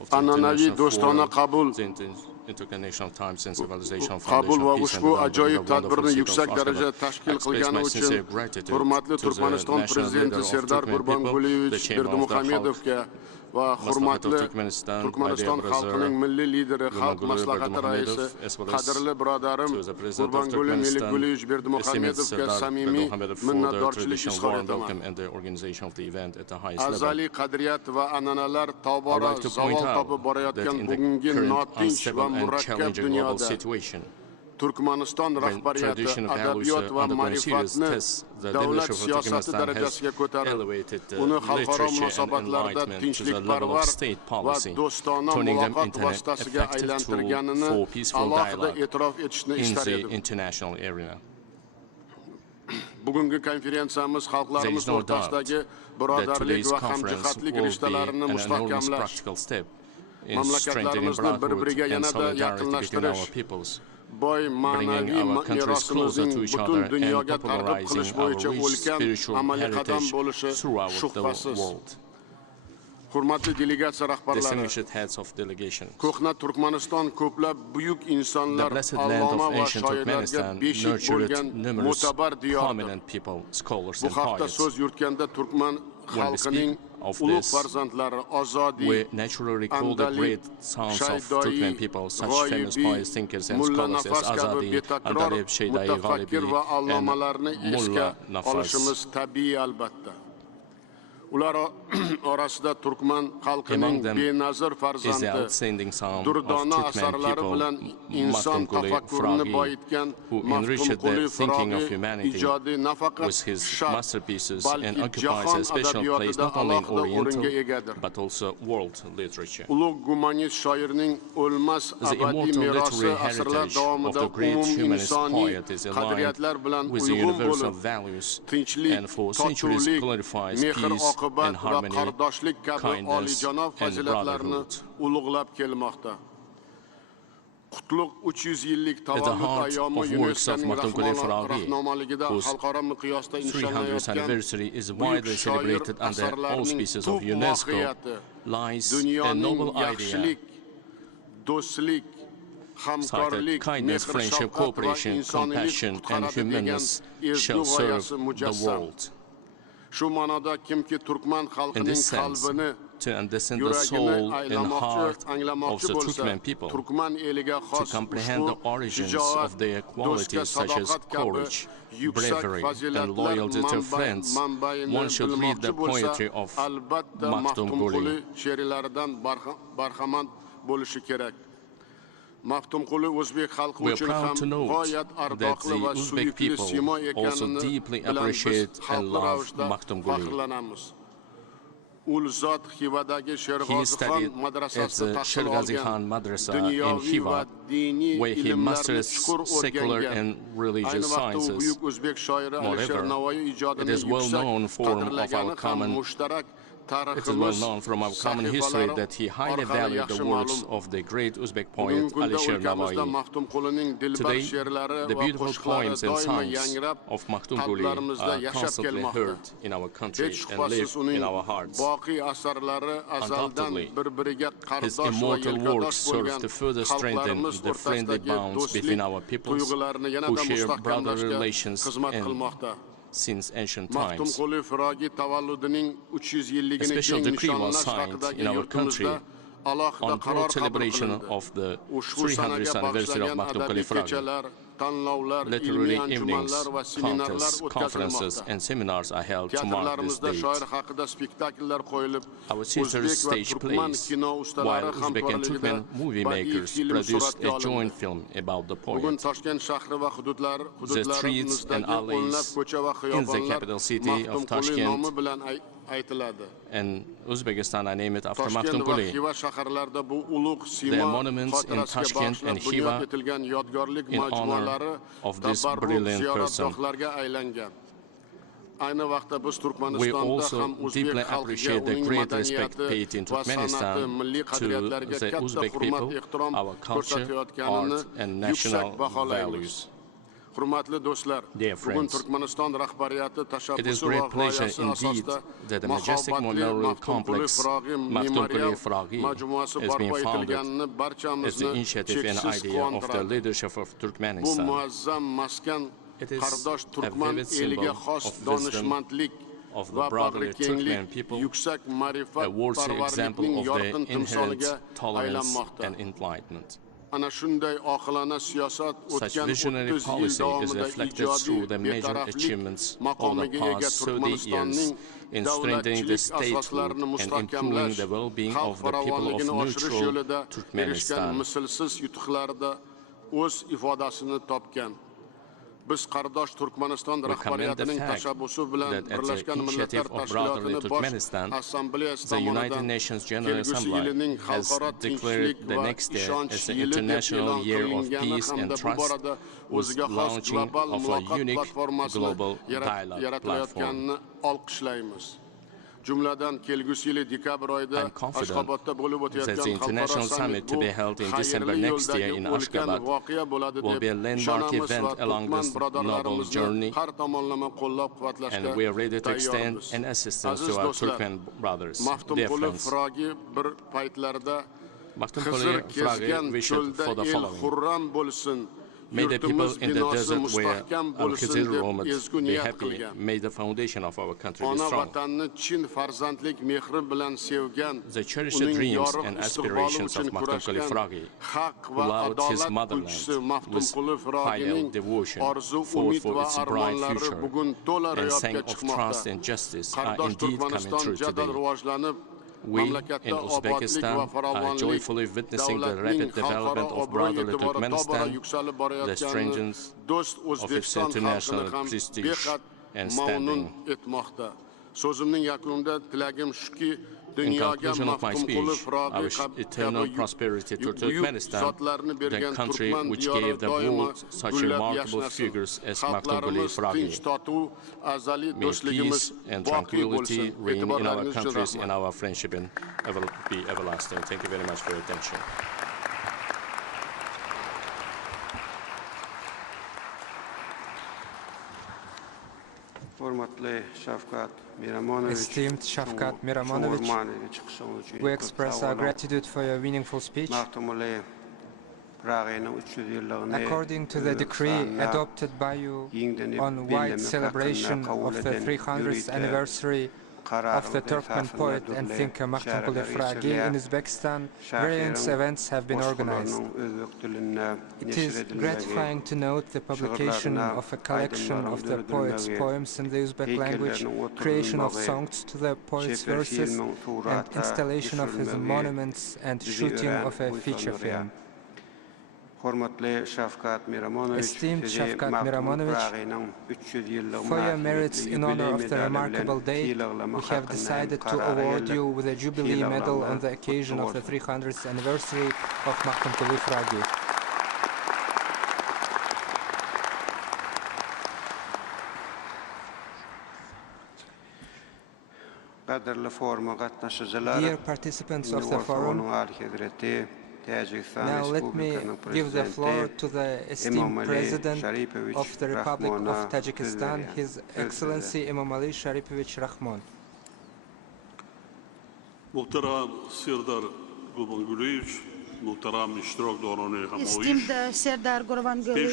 of the International Forum, the Interconnection Times and Civilization Foundation va ushbu ajoyib tadbirni yuksak darajada tashkil qilgani uchun hurmatli Turkmaniston prezidenti Serdar Gurbanguliyevich Berdimuhamedovga va hurmatli Turkmaniston xalqining milliy lideri, xalq maslahati raisi, qadrli birodarim Gurbanguli Melikguliyevich Berdimuhamedovga samimiy minnatdorchilik izhor etaman. Azaliy qadriyat va an'analar tobora zavol topib borayotgan bugungi notinch va murakkab dunyoda Turkmaniston rahbariyati adabiyot va ma'rifatni davlat siyosati darajasiga ko'tarib, uni xalqaro munosabatlarda tinchlikparvar va do'stona muloqot vositasiga aylantirganini alohida e'tirof etishni istar edim. Bugungi konferensiyamiz xalqlarimiz o'rtasidagi birodarlik va hamjihatlik rishtalarini mustahkamlash, mamlakatlarimizni bir-biriga yanada yaqinlashtirish, boy ma'naviy merosimizning butun dunyoga targ'ib qilish bo'yicha ulkan amaliy qadam bo'lishi shubhasiz. Hurmatli delegatsiya rahbarlari, ko'hna Turkmaniston ko'plab buyuk insonlar, alloma va shoirlarga beshik bo'lgan mo'tabar diyordir. Bu haqda so'z yuritganda Turkman xalqining ulug' farzandlari Azodiy, Andalik, Shaydoiy, G'oyibiy, Mulla Nafas kabi betakror mutafakkir va allomalarni esga olishimiz tabiiy albatta. Ular orasida Turkman xalqining benazir farzandi, durdona asarlari bilan inson tafakkurini boyitgan Makhtumkuli Fraga ijodiy nafaqat sharq, balki jahon adabiyotida alohida o'ringa egadir. Ulug' gumanist shoirning o'lmas abadiy merosi asrlar davomida umuminsoniy qadriyatlar bilan uyg'un bo'lib, tinchlik, totuvlik, mehr oqibat va qardoshlik kabi oliyjanob fazilatlarni ulug'lab kelmoqda. Qutlug' 300 yillik tavallud ayyomi UNESCOning rahnomaligida xalqaro miqyosda nishonlanayotgan buyuk shoir asarlarining tub mohiyati dunyoning yaxshilik, do'stlik, hamkorlik, mehr-shafqat va insoniylik qutqaradi degan ezgu g'oyasi mujassam. Shu ma'noda kimki Turkman xalqining qalbini to understand the soul and heart of the Turkmen people, to comprehend the origins of their qualities such as courage, bravery, and loyalty to friends, one should read the poetry of Makhtumkuli. We are proud to note that the Uzbek people also deeply appreciate and love Makhtumkuli. He studied at the Sherghazi Khan Madrasa in Khiva, where he mastered secular and religious sciences. Moreover, it is well known from our common history that he highly valued the works of the great Uzbek poet Alisher Navoiy. Today, the beautiful poems and songs of Makhtumkuli are constantly heard in our country and live in our hearts. Undoubtedly, his immortal works serve to further strengthen the friendly bonds between our peoples who share brotherly relations since ancient times. A special decree was signed in our country on proud celebration of the 300th anniversary of Makhtumkuli Fraga. Literary evenings, contests, conferences, and seminars are held to mark this date. Our theaters stage plays, while Uzbek and Turkmen movie makers produced a joint film about the poet. The streets and alleys in the capital city of Tashkent and Uzbekistan are named after Makhtumkuli. There are monuments in Tashkent and Khiva in honor of this brilliant person. We also deeply appreciate the great respect paid in Turkmenistan to the Uzbek people, our culture, art, and national values. Dear friends, it is great pleasure indeed that the majestic memorial complex Makhtumkuli Fraga has been founded as the initiative and idea of the leadership of Turkmenistan. It is a vivid symbol of wisdom of the brotherly Turkmen people, a worthy example of their inherent tolerance and enlightenment. Such visionary policy is reflected through the major achievements of the past 30 years in strengthening the statehood and improving the well-being of the people of neutral Turkmenistan. We commend the fact that at the initiative of brotherly Turkmenistan, the United Nations General Assembly has declared the next year as the International Year of Peace and Trust with the launching of a unique global dialogue platform. I'm confident that the international summit to be held in December next year in Ashgabat will be a landmark event along this noble journey, and we are ready to extend an assistance to our Turkmen brothers. Dear friends, Makhtumkuli Fraga wished for the following. May the people in the desert where Al-Khizir roamed be happy. May the foundation of our country be strong. The cherished dreams and aspirations of Makhtumkuli Fraga, who loved his motherland with filial devotion, fought for its bright future, and sang of trust and justice, are indeed coming true today. We in Uzbekistan are joyfully witnessing the rapid development of brotherly Turkmenistan, the strengthening of its international prestige and standing. In conclusion of my speech, I wish eternal prosperity to Turkmenistan, the country which gave the world such remarkable figures as Makhtumkuli Fraga. May peace and tranquility reign in our countries and our friendship and be everlasting. Thank you very much for your attention. Esteemed Shavkat Miramonovich, we express our gratitude for your meaningful speech. According to the decree adopted by you on wide celebration of the 300th anniversary of the Turkmen poet and thinker Makhtumkuli Fraga in Uzbekistan, various events have been organized. It is gratifying to note the publication of a collection of the poet's poems in the Uzbek language, creation of songs to the poet's verses, and installation of his monuments and shooting of a feature film. Esteemed Shavkat Miramonovich, for your merits in honor of the remarkable date, we have decided to award you with a Jubilee Medal on the occasion of the 300th anniversary of Makhtumkuli Fraga. Dear participants of the forum, now let me give the floor to the esteemed President of the Republic of Tajikistan, His Excellency Emomali Sharipovich Rahmon. Esteemed Serdar Gurbanguly,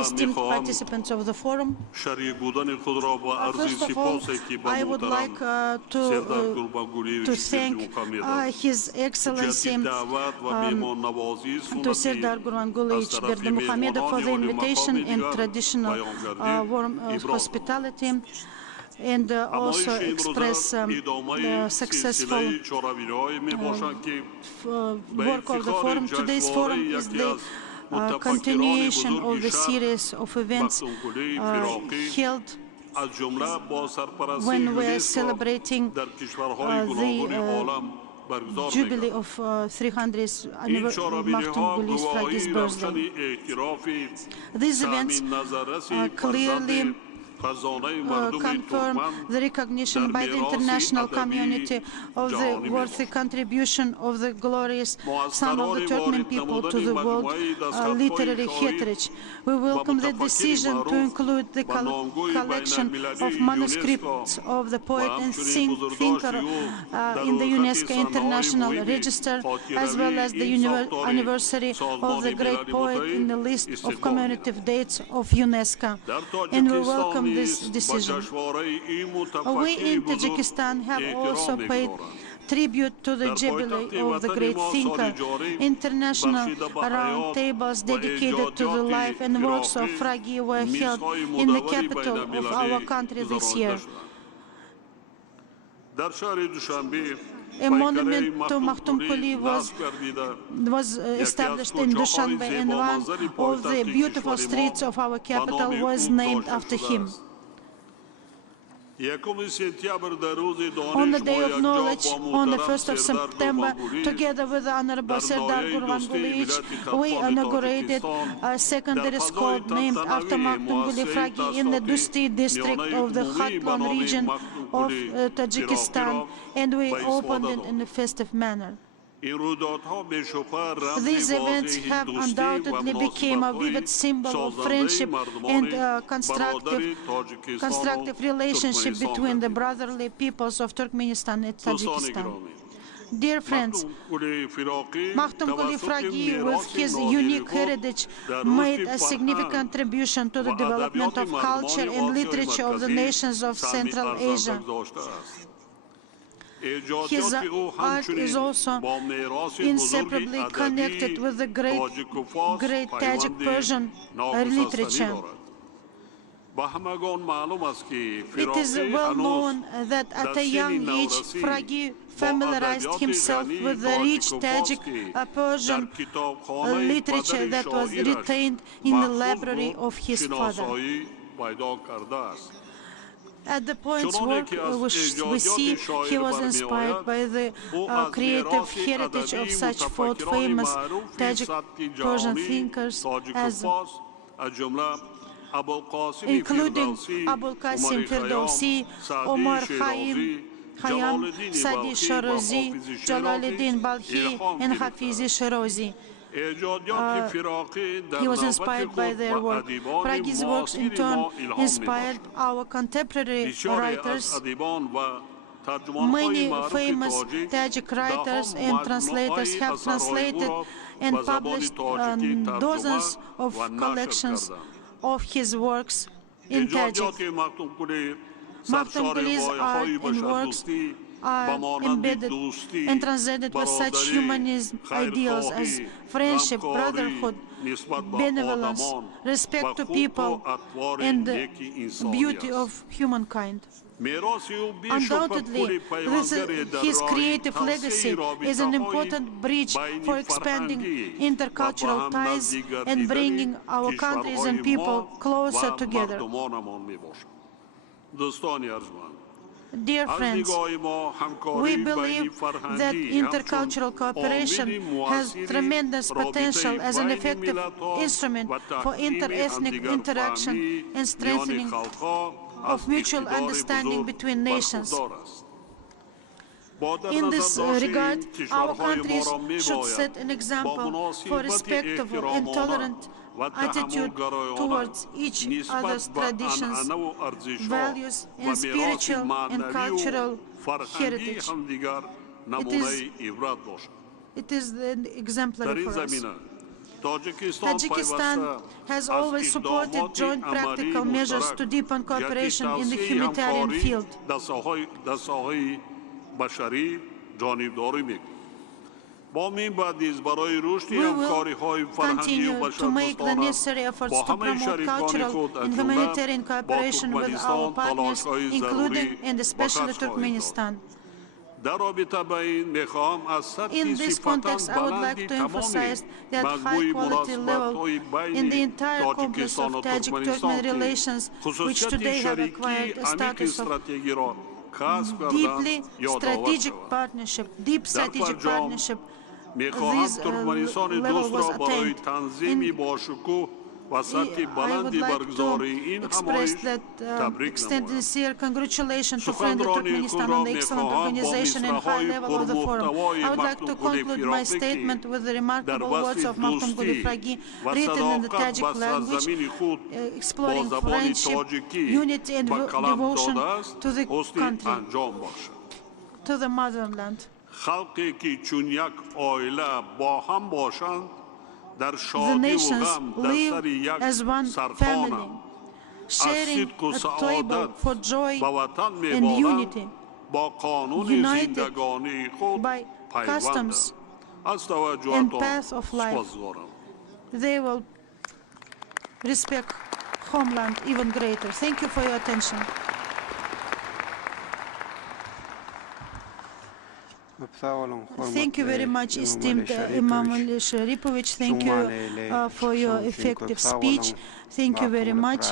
esteemed participants of the forum, first of all, I would like to thank His Excellency to Serdar Gurbanguly Berdimuhamedov for the invitation and traditional warm hospitality, and also express the successful work of the forum. Today's forum is the continuation of the series of events held when we are celebrating the Jubilee of 300th Makhtumkuli Fraga's birthday. These events clearly confirm the recognition by the international community of the worthy contribution of the glorious son of the Turkmen people to the world literary heritage. We welcome the decision to include the collection of manuscripts of the poet and thinker in the UNESCO International Register, as well as the anniversary of the great poet in the list of commemorative dates of UNESCO. And we welcome this decision. We in Tajikistan have also paid tribute to the Jubilee of the great thinker. International roundtables dedicated to the life and works of Fraga were held in the capital of our country this year. A monument to Makhtumkuli was established in Dushanbe, and one of the beautiful streets of our capital was named after him. On the Day of Knowledge, on the 1st of September, together with the Honorable Serdar Gurbanguly, we inaugurated a secondary school named after Makhtumkuli Fraga in the Dusti district of the Khatlon region of Tajikistan, and we opened it in a festive manner. These events have undoubtedly become a vivid symbol of friendship and constructive relationship between the brotherly peoples of Turkmenistan and Tajikistan. Dear friends, Makhtumkuli Fraga, with his unique heritage, made a significant contribution to the development of culture and literature of the nations of Central Asia. His art is also inseparably connected with the great Tajik Persian literature. It is well known that at a young age, Fraga familiarized himself with the rich Tajik Persian literature that was retained in the library of his father. At the poet's work, we see he was inspired by the creative heritage of such famous Tajik Persian thinkers as including Abul Qasim Firdausi, Omar Khayyam, Sadi Shirazi, Jalaluddin Balkhi, and Hafizi Shirazi. He was inspired by their work. Fraga's works, in turn, inspired our contemporary writers. Many famous Tajik writers and translators have translated and published dozens of collections of his works in Tajik. Makhtumkuli's art and works are embedded and transcended with such humanism ideals as friendship, brotherhood, benevolence, respect to people, and the beauty of humankind. Undoubtedly, his creative legacy is an important bridge for expanding intercultural ties and bringing our countries and people closer together. Dear friends, we believe that intercultural cooperation has tremendous potential as an effective instrument for inter-ethnic interaction and strengthening of mutual understanding between nations. In this regard, our countries should set an example for respectful and tolerant attitude towards each other's traditions, values, and spiritual and cultural heritage. It is exemplary for us. Tajikistan has always supported joint practical measures to deepen cooperation in the humanitarian field. We will continue to make the necessary efforts to promote cultural and humanitarian cooperation with our partners, including and especially Turkmenistan. In this context, I would like to emphasize that high-quality level in the entire complex of Tajik-Turkmen relations, which today have acquired a status of deep strategic partnership. This level was attained. I would like to express that extend sincere congratulations to friendly Turkmenistan on the excellent organization and high level of the forum. I would like to conclude my statement with the remarkable words of Makhtumkuli Fraga, written in the Tajik language, exploring friendship, unity and devotion to the country, to the motherland. The nations live as one family, sharing a table for joy and unity, united by customs and path of life. They will respect homeland even greater. Thank you for your attention. Thank you very much, esteemed Imam Sharipovich. Thank you for your effective speech. Thank you very much.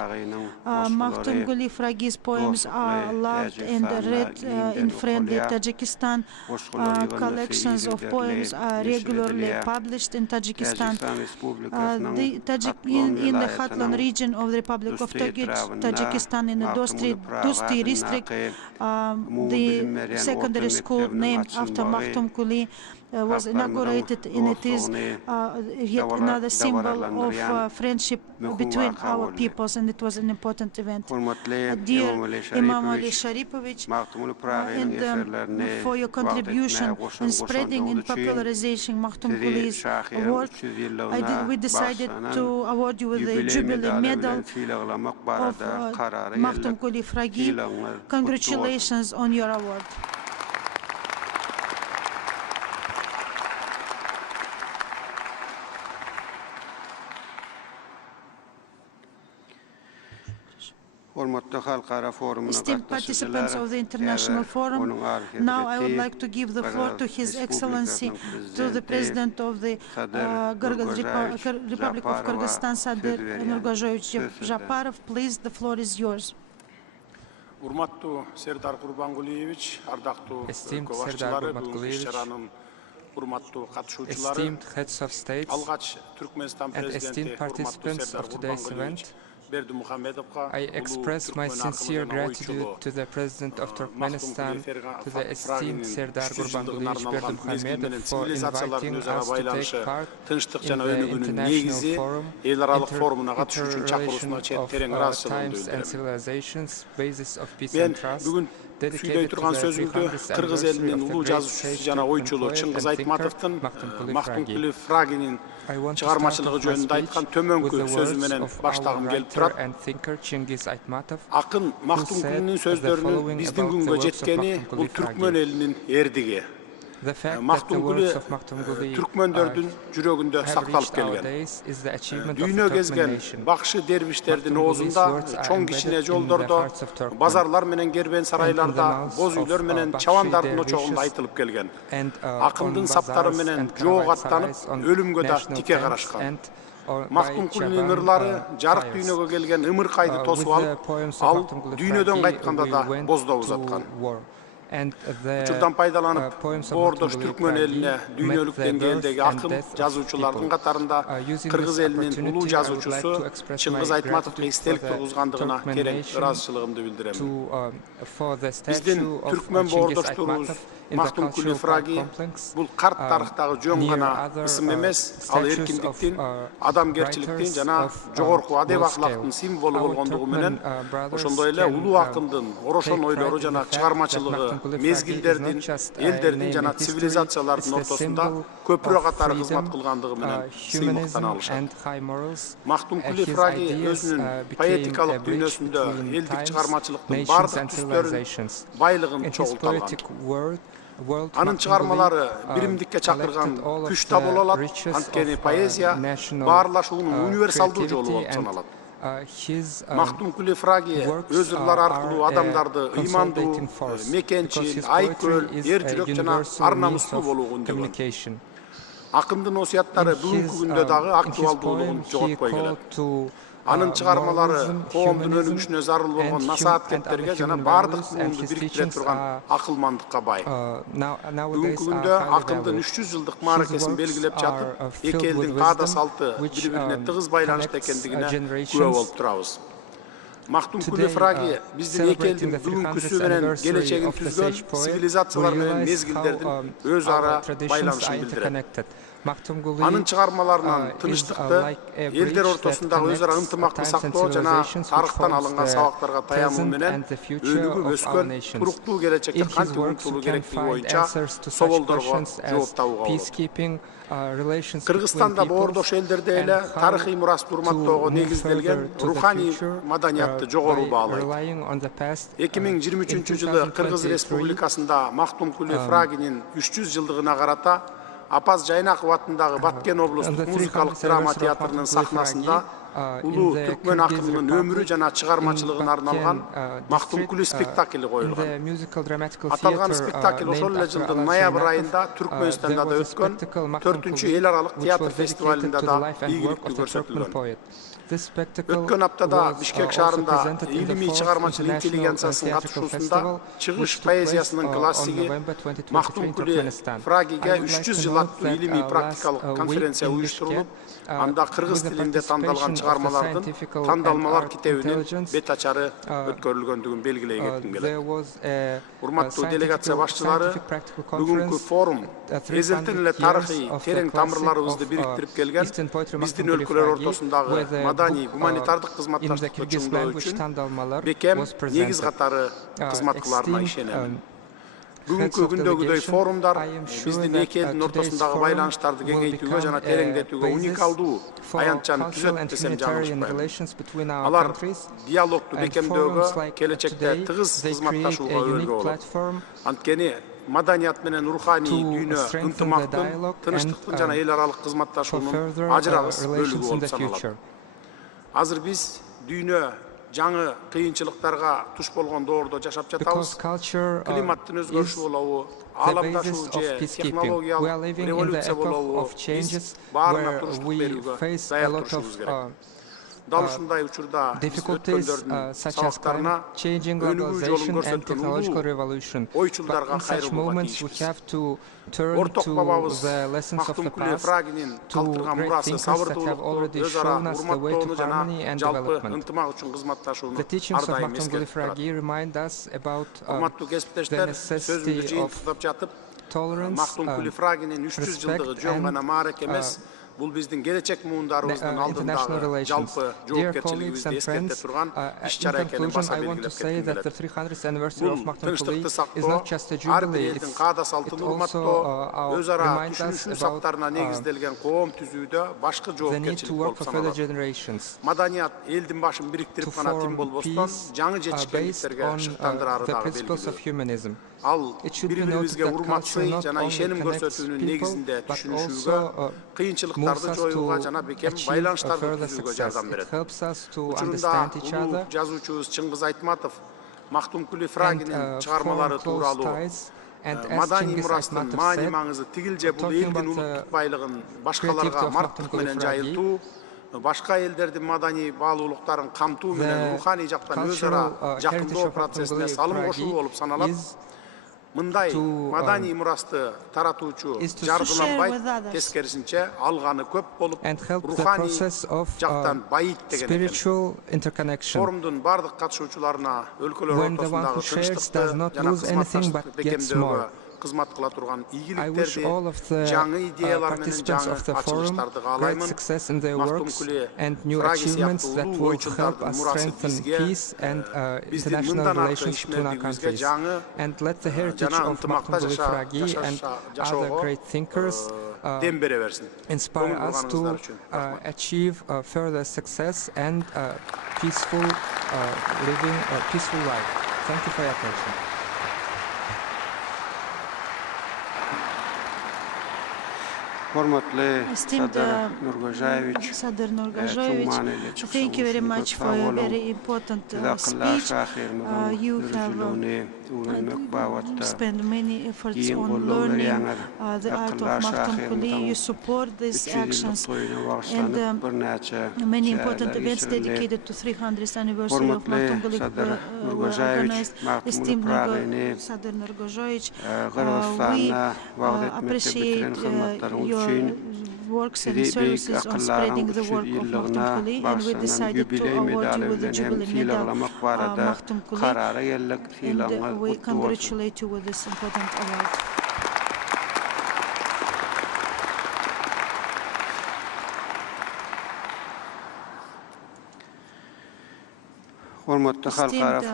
Makhtumkuli Fraga's poems are loved and read in friendly Tajikistan. Collections of poems are regularly published in Tajikistan. In the Khatlan region of the Republic of Tajikistan, in the Dosti district, the secondary school named after Makhtumkuli was inaugurated, and it is yet another symbol of friendship between our peoples, and it was an important event. Dear Imam Ali Sharipovich, and for your contribution in spreading and popularizing Makhtumkuli's work, we decided to award you with the Jubilee Medal of Makhtumkuli Fraga. Congratulations on your award. Esteemed participants of the International Forum, now I would like to give the floor to His Excellency, to the President of the Republic of Kyrgyzstan, Sadir Nurgazhoevich Japarov. Please, the floor is yours. Esteemed Serdar Gurbangulievich, esteemed heads of states, and esteemed participants of today's event, I express my sincere gratitude to the President of Turkmenistan, to the esteemed Serdar Gurbangulievich Berdimuhamedov for inviting us to take part in the International Forum, Interrelation of Times and Civilizations, Basis of Peace and Trust. Süydey turgan sözümdü Kırgız elinin ulu жазуучусу жана ойчулу Чыңгыз Айтматовдун Makhtumkuli Fraga'nын чыгармачылыгы жөнүндө айткан төмөнкү сөзү менен баштагым келип турат. Акын Makhtumkuli'нин сөздөрүнүн биздин күнгө жеткени бул түркмөн элинин эрдиги. Makhtumkuli түркмөндөрдүн жүрөгүндө сакталып келген. Дүйнө кезген бакшы дервиштердин оозунда, чоң кичине жолдордо, базарлар менен кербен сарайларда, боз үйлөр менен чабандардын очогунда айтылып келген. Акындын саптары менен жоого аттанып, өлүмгө да тике карашкан. Makhtumkuli'нин ырлары жарык дүйнөгө келген ымыркайды тосуп алып, ал дүйнөдөн кайтканда да боздоп узаткан. Учурдан пайдаланып, боордош түркмөн элине дүйнөлүк деңгээлдеги акын жазуучулардын катарында Кыргыз элинин улуу жазуучусу Чыңгыз Айтматовго эстелик тургузгандыгына терең ыраазычылыгымды билдирем. Биздин түркмөн боордошторубуз Makhtumkuli Fragi бул карт тарыхтагы жөн гана ысым эмес, ал эркиндиктин, адамгерчиликтин жана жогорку адеп акылактын символу болгондугу менен, ошондой эле улуу акындын орошон ойлору жана чыгармачылыгы мезгилдердин, элдердин жана цивилизациялардын ортосунда көпүрө катары кызмат кылгандыгы менен сыймыктана алышат. Makhtumkuli Fragi өзүнүн поэтикалык дүйнөсүндө элдик чыгармачылыктын бардык түстөрүн, байлыгын чогулта алган. Анын чыгармалары биримдикке чакырган күч да боло алат, анткени поэзия баарлашуунун универсалдуу жолу болуп саналат. Makhtumkuli Fragi өз ырлары аркылуу адамдарды ыймандуу, мекенчил, айкөл, эр жүрөк жана ар намыстуу болууга үндөгөн. Акындын осуяттары бүгүнкү күндө дагы актуалдуулугун жоготпой келет. Анын чыгармалары коомдун өнүгүшүнө зарыл болгон насааттерге жана бардык буунду бириктире турган акылмандыкка бай. Бүгүнкү күндө акындын 300 жылдык мааракесин белгилеп жатып, эки элдин каада салты бири-бирине тыгыз байланышта экендигине күбө болуп турабыз. Makhtumkuli Fragi биздин эки элдин бүгүнкүсү менен келечегин түзгөн цивилизациялар менен мезгилдердин өз ара байланышын билдирет. Анын чыгармаларынан тынчтыкты, элдер ортосундагы өз ара ынтымакты сактоо жана тарыхтан алынган сабактарга таянуу менен өнүгүп өскөн туруктуу келечекке кантип умтулуу керектиги боюнча соболдорго жооп табууга болот. Кыргызстанда боордош элдерде эле тарыхый мурастты урматтоого негизделген руханий маданиятты жогору баалайт. 2023-жылы Кыргыз Республикасында Makhtumkuli Fraga'нын 300 жылдыгына карата Апаз Жайнаков атындагы Баткен облустук музыкалык драма театрынын сахнасында улуу түркмөн акынынын өмүрү жана чыгармачылыгына арналган Makhtumkuli спектакли коюлган. Аталган спектакль ошол эле жылдын ноябрь айында Түркмөнстанда да өткөн 4-чү эл аралык театр фестивалында да ийгиликтүү көрсөтүлгөн. Өткөн аптада Бишкек шаарында илимий чыгармачыл интеллигенциясынын катышуусунда чыгыш поэзиясынын классиги Makhtumkuli Fragi'ге 300 жыл аттуу илимий практикалык конференция уюштурулуп, анда кыргыз тилинде тандалган чыгармалардын тандалмалар китебинин бет ачары өткөрүлгөндүгүн белгилей кетким келет. Урматтуу делегация башчылары, бүгүнкү форум эзелтен эле тарыхый терең тамырларыбызды бириктирип келген биздин өлкөлөр ортосундагы маданий гуманитардык кызматташтыкты чыңдоо үчүн бекем негиз катары кызмат кыларына ишенем. Бүгүнкү күндөгүдөй форумдар биздин эки элдин ортосундагы байланыштарды кеңейтүүгө жана тереңдетүүгө уникалдуу аянтчаны түзөт десем жаңылышпайм. Алар диалогду бекемдөөгө, келечекте тыгыз кызматташууга өбөлгө болот. Анткени маданият менен руханий дүйнө ынтымактын, тынчтыктын жана эл аралык кызматташуунун ажырагыс бөлүгү болуп саналат. Азыр биз дүйнө жаңы кыйынчылыктарга туш болгон доордо жашап жатабыз. Климаттын өзгөрүшү болобу, ааламдашуу же технологиялык революция болобу, биз баарына туруштук берүүгө даяр турушубуз керек. Дал ушундай учурда өткөндөрдүн сабактарына өнүгүү жолун көрсөткөн улуу ойчулдарга кайрылууга тийишпиз. Орток бабабыз Makhtumkuli Fraga'нын калтырган мурасы сабырдуулукту, өз ара урматтоону жана жалпы ынтымак үчүн кызматташууну ар дайым эскертип турат. Урматтуу кесиптештер, сөзүмдү жыйынтыктап жатып, Makhtumkuli Fraga'нын 300 жылдыгы жөн гана маарак эмес, international relations. Dear colleagues and friends, in conclusion, I want to say that the 300th anniversary of Makhtumkuli is not just a jubilee, it also reminds us about the need to work for further generations, to form peace based on the principles of humanism. It should be noted that culture not only connects people, but also moves us to achieve further success. It helps us to understand each other and form close ties. And as Cengiz Aytmatov said, talking about the creativity of Makhtumkuli Fragi, the cultural heritage of Makhtumkuli Fragi is to share with others and help the process of spiritual interconnection, when the one who shares does not lose anything but gets more. I wish all of the participants of the forum great success in their works and new achievements that will help us strengthen peace and international relations between our countries. And let the heritage of Makhtumkuli Fragi and other great thinkers inspire us to achieve further success and peaceful living, peaceful life. Thank you for your attention. Esteemed Sadr Nurgazhevich, thank you very much for a very important speech. You have spent many efforts on learning the art of Makhtumkuli. You support these actions and many important events dedicated to 300th anniversary of Makhtumkuli were organized. Esteemed Sadr Nurgazhevich, we appreciate your works and services on spreading the work of Makhtumkuli, and we decided to award you with the Jubilee Medal Makhtumkuli, and we congratulate you with this important award. Esteemed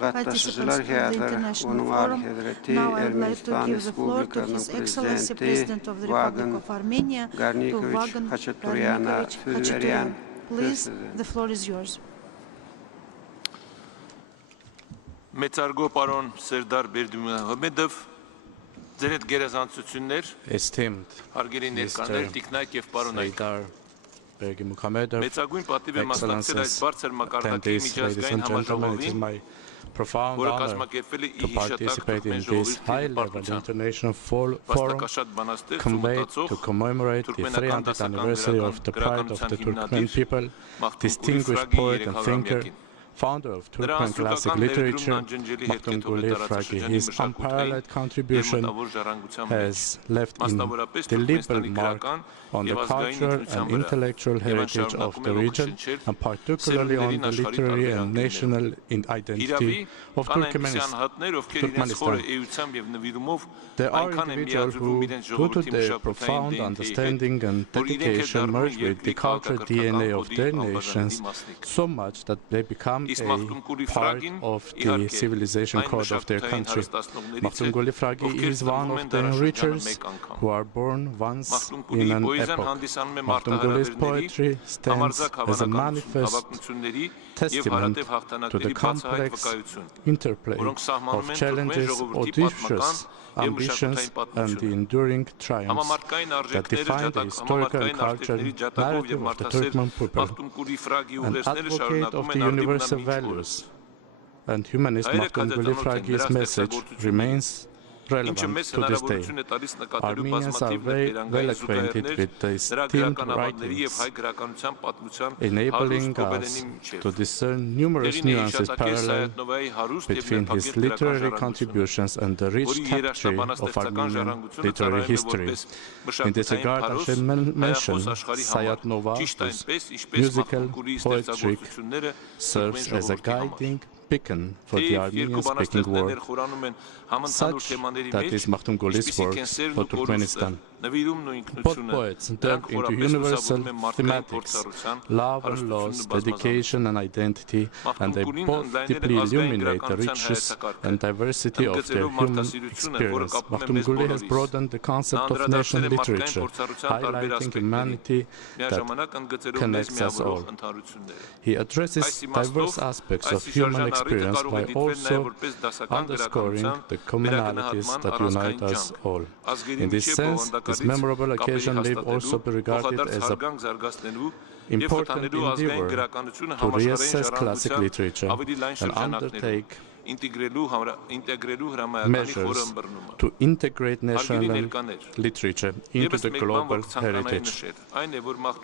participants of the International Forum, now I would like to give the floor to His Excellency President of the Republic of Armenia, to Vagan Garnikovich Khachaturian. Please, the floor is yours. Esteemed Mr. Excellencies, attendees, ladies and gentlemen, it is my profound honor to participate in this high-level international forum convened to commemorate the 300th anniversary of the pride of the Turkmen people, distinguished poet and thinker, founder of Turkmen classic literature, Makhtumkuli Fragi. His unparalleled contribution has left an indelible mark on the cultural and intellectual heritage of the region, and particularly on the literary and national identity of Turkmenistan. There are individuals who, due to their profound understanding and dedication, merge with the cultural DNA of their nations so much that they become a part of the civilization code of their country. Makhtumkuli Fragi is one of the enrichers who are born once in an epoch. Makhtumkuli's poetry stands as a manifest testament to the complex interplay of challenges, audacious ambitions, and the enduring triumphs that define the historical and cultural narrative of the Turkmen people. An advocate of the universal values and humanist, Makhtumkuli Fragi's message remains relevant to this day. Armenians are very well acquainted with the esteemed writings, enabling us to discern numerous nuances parallel between his literary contributions and the rich tapestry of Armenian literary history. In this regard, I shall mention Sayat Nova, whose musical poetry serves as a guiding beacon for the Armenian-speaking world, such that is Makhtumkuli's work for Turkmenistan. Both poets delve into universal thematics, love and loss, dedication and identity, and they both deeply illuminate the richness and diversity of their human experience. Makhtumkuli has broadened the concept of nation literature, highlighting humanity that connects us all. He addresses diverse aspects of human experience by also underscoring the commonalities that unite us all. In this sense, this memorable occasion may also be regarded as an important endeavor to reassess classic literature and undertake measures to integrate national literature into the global heritage.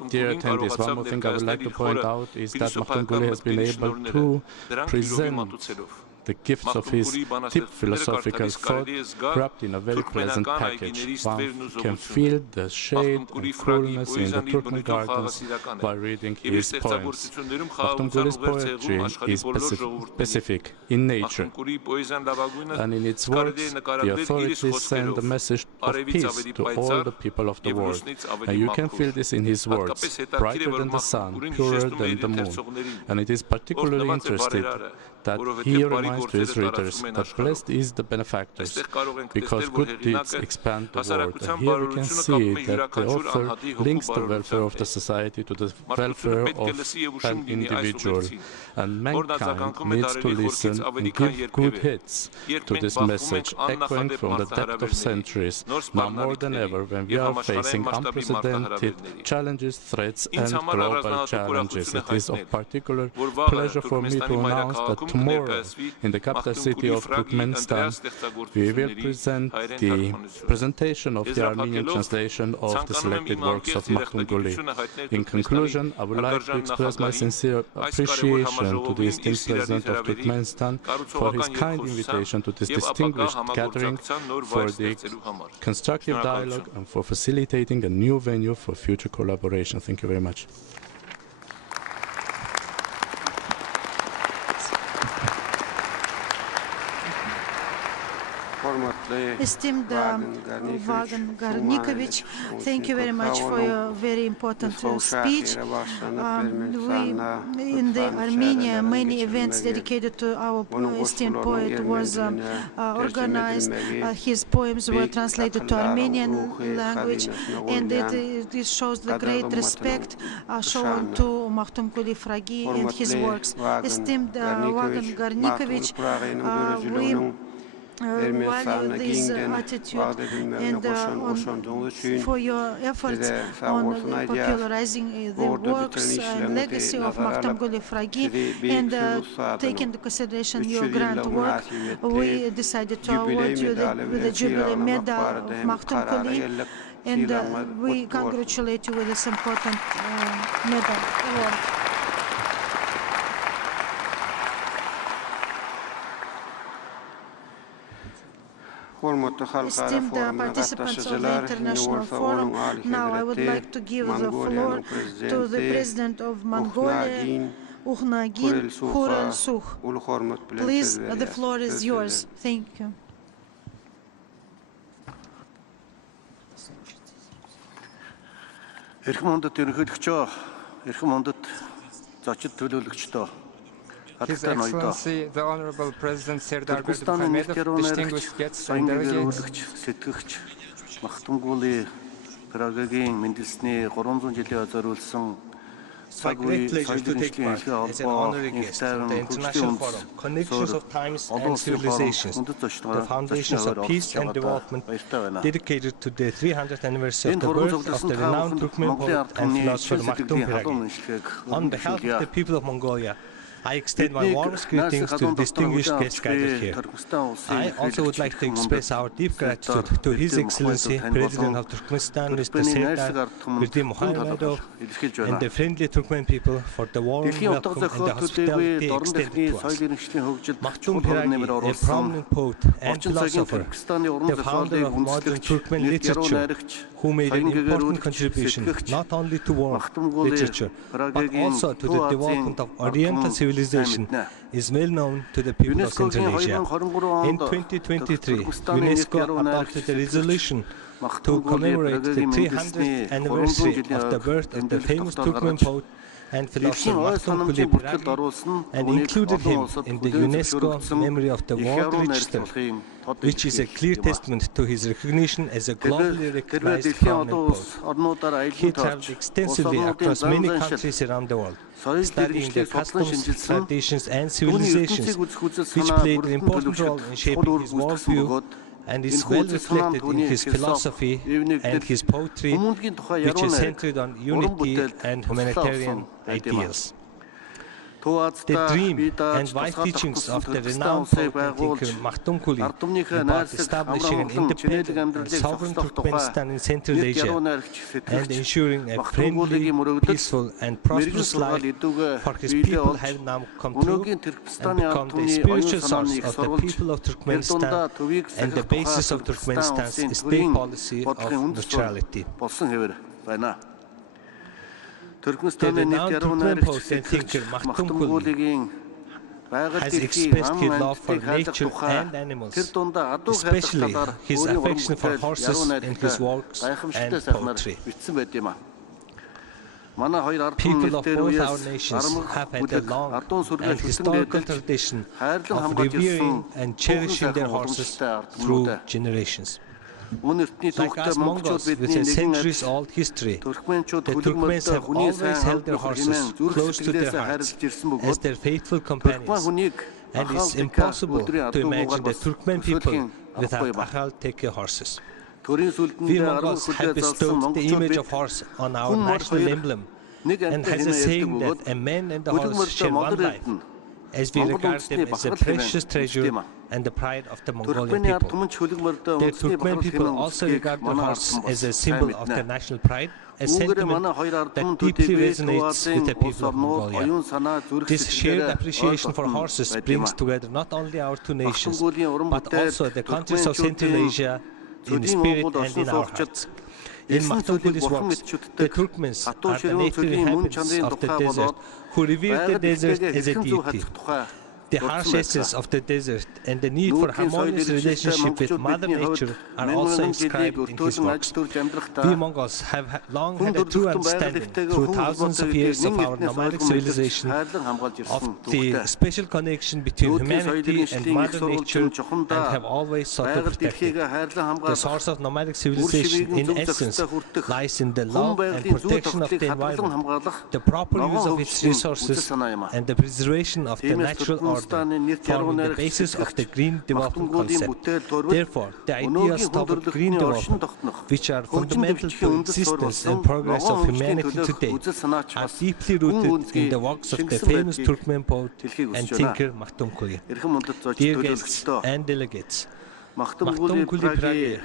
Dear attendees, one more thing I would like to point out is that Makhtumkuli has been able to present the gifts of his deep philosophical thought wrapped in a very pleasant package. One can feel the shade and coolness in the Turkmen gardens while reading his poems. Makhtumkuli's poetry is specific in nature, and in its words, the authorities send a message of peace to all the people of the world. And you can feel this in his words, brighter than the sun, purer than the moon. And it is particularly interesting that he reminds to his readers that blessed is the benefactors, because good deeds expand the world. And here we can see that the author links the welfare of the society to the welfare of an individual. And mankind needs to listen and give good heeds to this message, echoing from the depth of centuries, now more than ever when we are facing unprecedented challenges, threats and global challenges. It is of particular pleasure for me to announce that tomorrow, in the capital city of Turkmenistan, we will present the presentation of the Armenian translation of the selected works of Makhtumkuli. In conclusion, I would like to express my sincere appreciation to the esteemed President of Turkmenistan for his kind invitation to this distinguished gathering, for the constructive dialogue and for facilitating a new venue for future collaboration. Thank you very much. Esteemed Vagan Garnikovich, thank you very much for your very important speech. In Armenia, many events dedicated to our esteemed poet was organized. His poems were translated to Armenian language, and it shows the great respect shown to Makhtumkuli Fragi and his works. Esteemed Vagan Garnikovich, we value this attitude and for your efforts on popularizing the works and legacy of Makhtumkuli Fragi, and taking into consideration your grand work, we decided to award you with the Jubilee Medal of Makhtumkuli, and we congratulate you with this important medal award. Esteemed participants of the International Forum, now I would like to give the floor to the President of Mongolia, Ukhnagin Khurelsukh. Please, the floor is yours. Thank you. His Excellency, the Honorable President Serdar Berdimuhamedov, distinguished guests and delegates, It's my great pleasure to take part as an honorary guest of the International Forum, Connections of Times and Civilisations, the Foundations of Peace and Development, dedicated to the 300th anniversary of the birth of the renowned Turkmen poet and philosopher Makhtumkuli Fraga. On behalf of the people of Mongolia, I extend my warmest greetings to the distinguished guests gathered here. I also would like to express our deep gratitude to His Excellency, President of Turkmenistan, Mr. Serdar Berdimuhamedov, and the friendly Turkmen people for the warm welcome and the hospitality extended to us. Makhtum Fragi, a prominent poet and philosopher, the founder of modern Turkmen literature, who made an important contribution not only to world literature, but also to the development of Oriental civilization civilization is well known to the people of Central Asia. In 2023, UNESCO adopted a resolution to commemorate the 300th anniversary of the birth of the famous Turkmen poet and philosopher Makhtumkuli Fraga, and included him in the UNESCO Memory of the World Register, which is a clear testament to his recognition as a globally recognized prominent poet. He traveled extensively across many countries around the world, studying their customs, traditions, and civilizations, which played an important role in shaping his worldview, and is well reflected in his philosophy and his poetry, which is centered on unity and humanitarian ideals. The dream and wise teachings of the renowned poet and thinker Makhtumkuli about establishing an independent and sovereign Turkmenistan in Central Asia and ensuring a friendly, peaceful and prosperous life for his people have now come true and become the spiritual source of the people of Turkmenistan and the basis of Turkmenistan's state policy of neutrality. The renowned Turkmen poet and thinker Makhtumkuli has expressed his love for nature and animals, especially his affection for horses in his works and poetry. People of both our nations have had a long and historical tradition of revering and cherishing their horses through generations. Like us Mongols with a centuries-old history, the Turkmens have always held their horses close to their hearts as their faithful companions, and it's impossible to imagine the Turkmen people without Akhal-Teke horses. We Mongols have bestowed the image of horse on our national emblem, and has a saying that a man and a horse share one life, as we regard them as a precious treasure and the pride of the Mongolian people. The Turkmen people also regard the horse as a symbol of their national pride, a sentiment that deeply resonates with the people of Mongolia. This shared appreciation for horses brings together not only our two nations, but also the countries of Central Asia in spirit and in our hearts. In Makhtumkuli's works, the Turkmens are the native inhabitants of the desert who revere the desert as a deity. The harsh essence of the desert and the need for harmonious relationship with Mother Nature are also inscribed in his works. We Mongols have long had a true understanding through thousands of years of our nomadic civilization of the special connection between humanity and Mother Nature, and have always sought to protect it. The source of nomadic civilization in essence lies in the love and protection of the environment, the proper use of its resources, and the preservation of the natural order, forming the basis of the green development concept. Therefore, the ideas toward green development, which are fundamental to existence and progress of humanity today, are deeply rooted in the works of the famous Turkmen poet and thinker Makhtumkuli. Dear guests and delegates, Makhtumkuli Fraga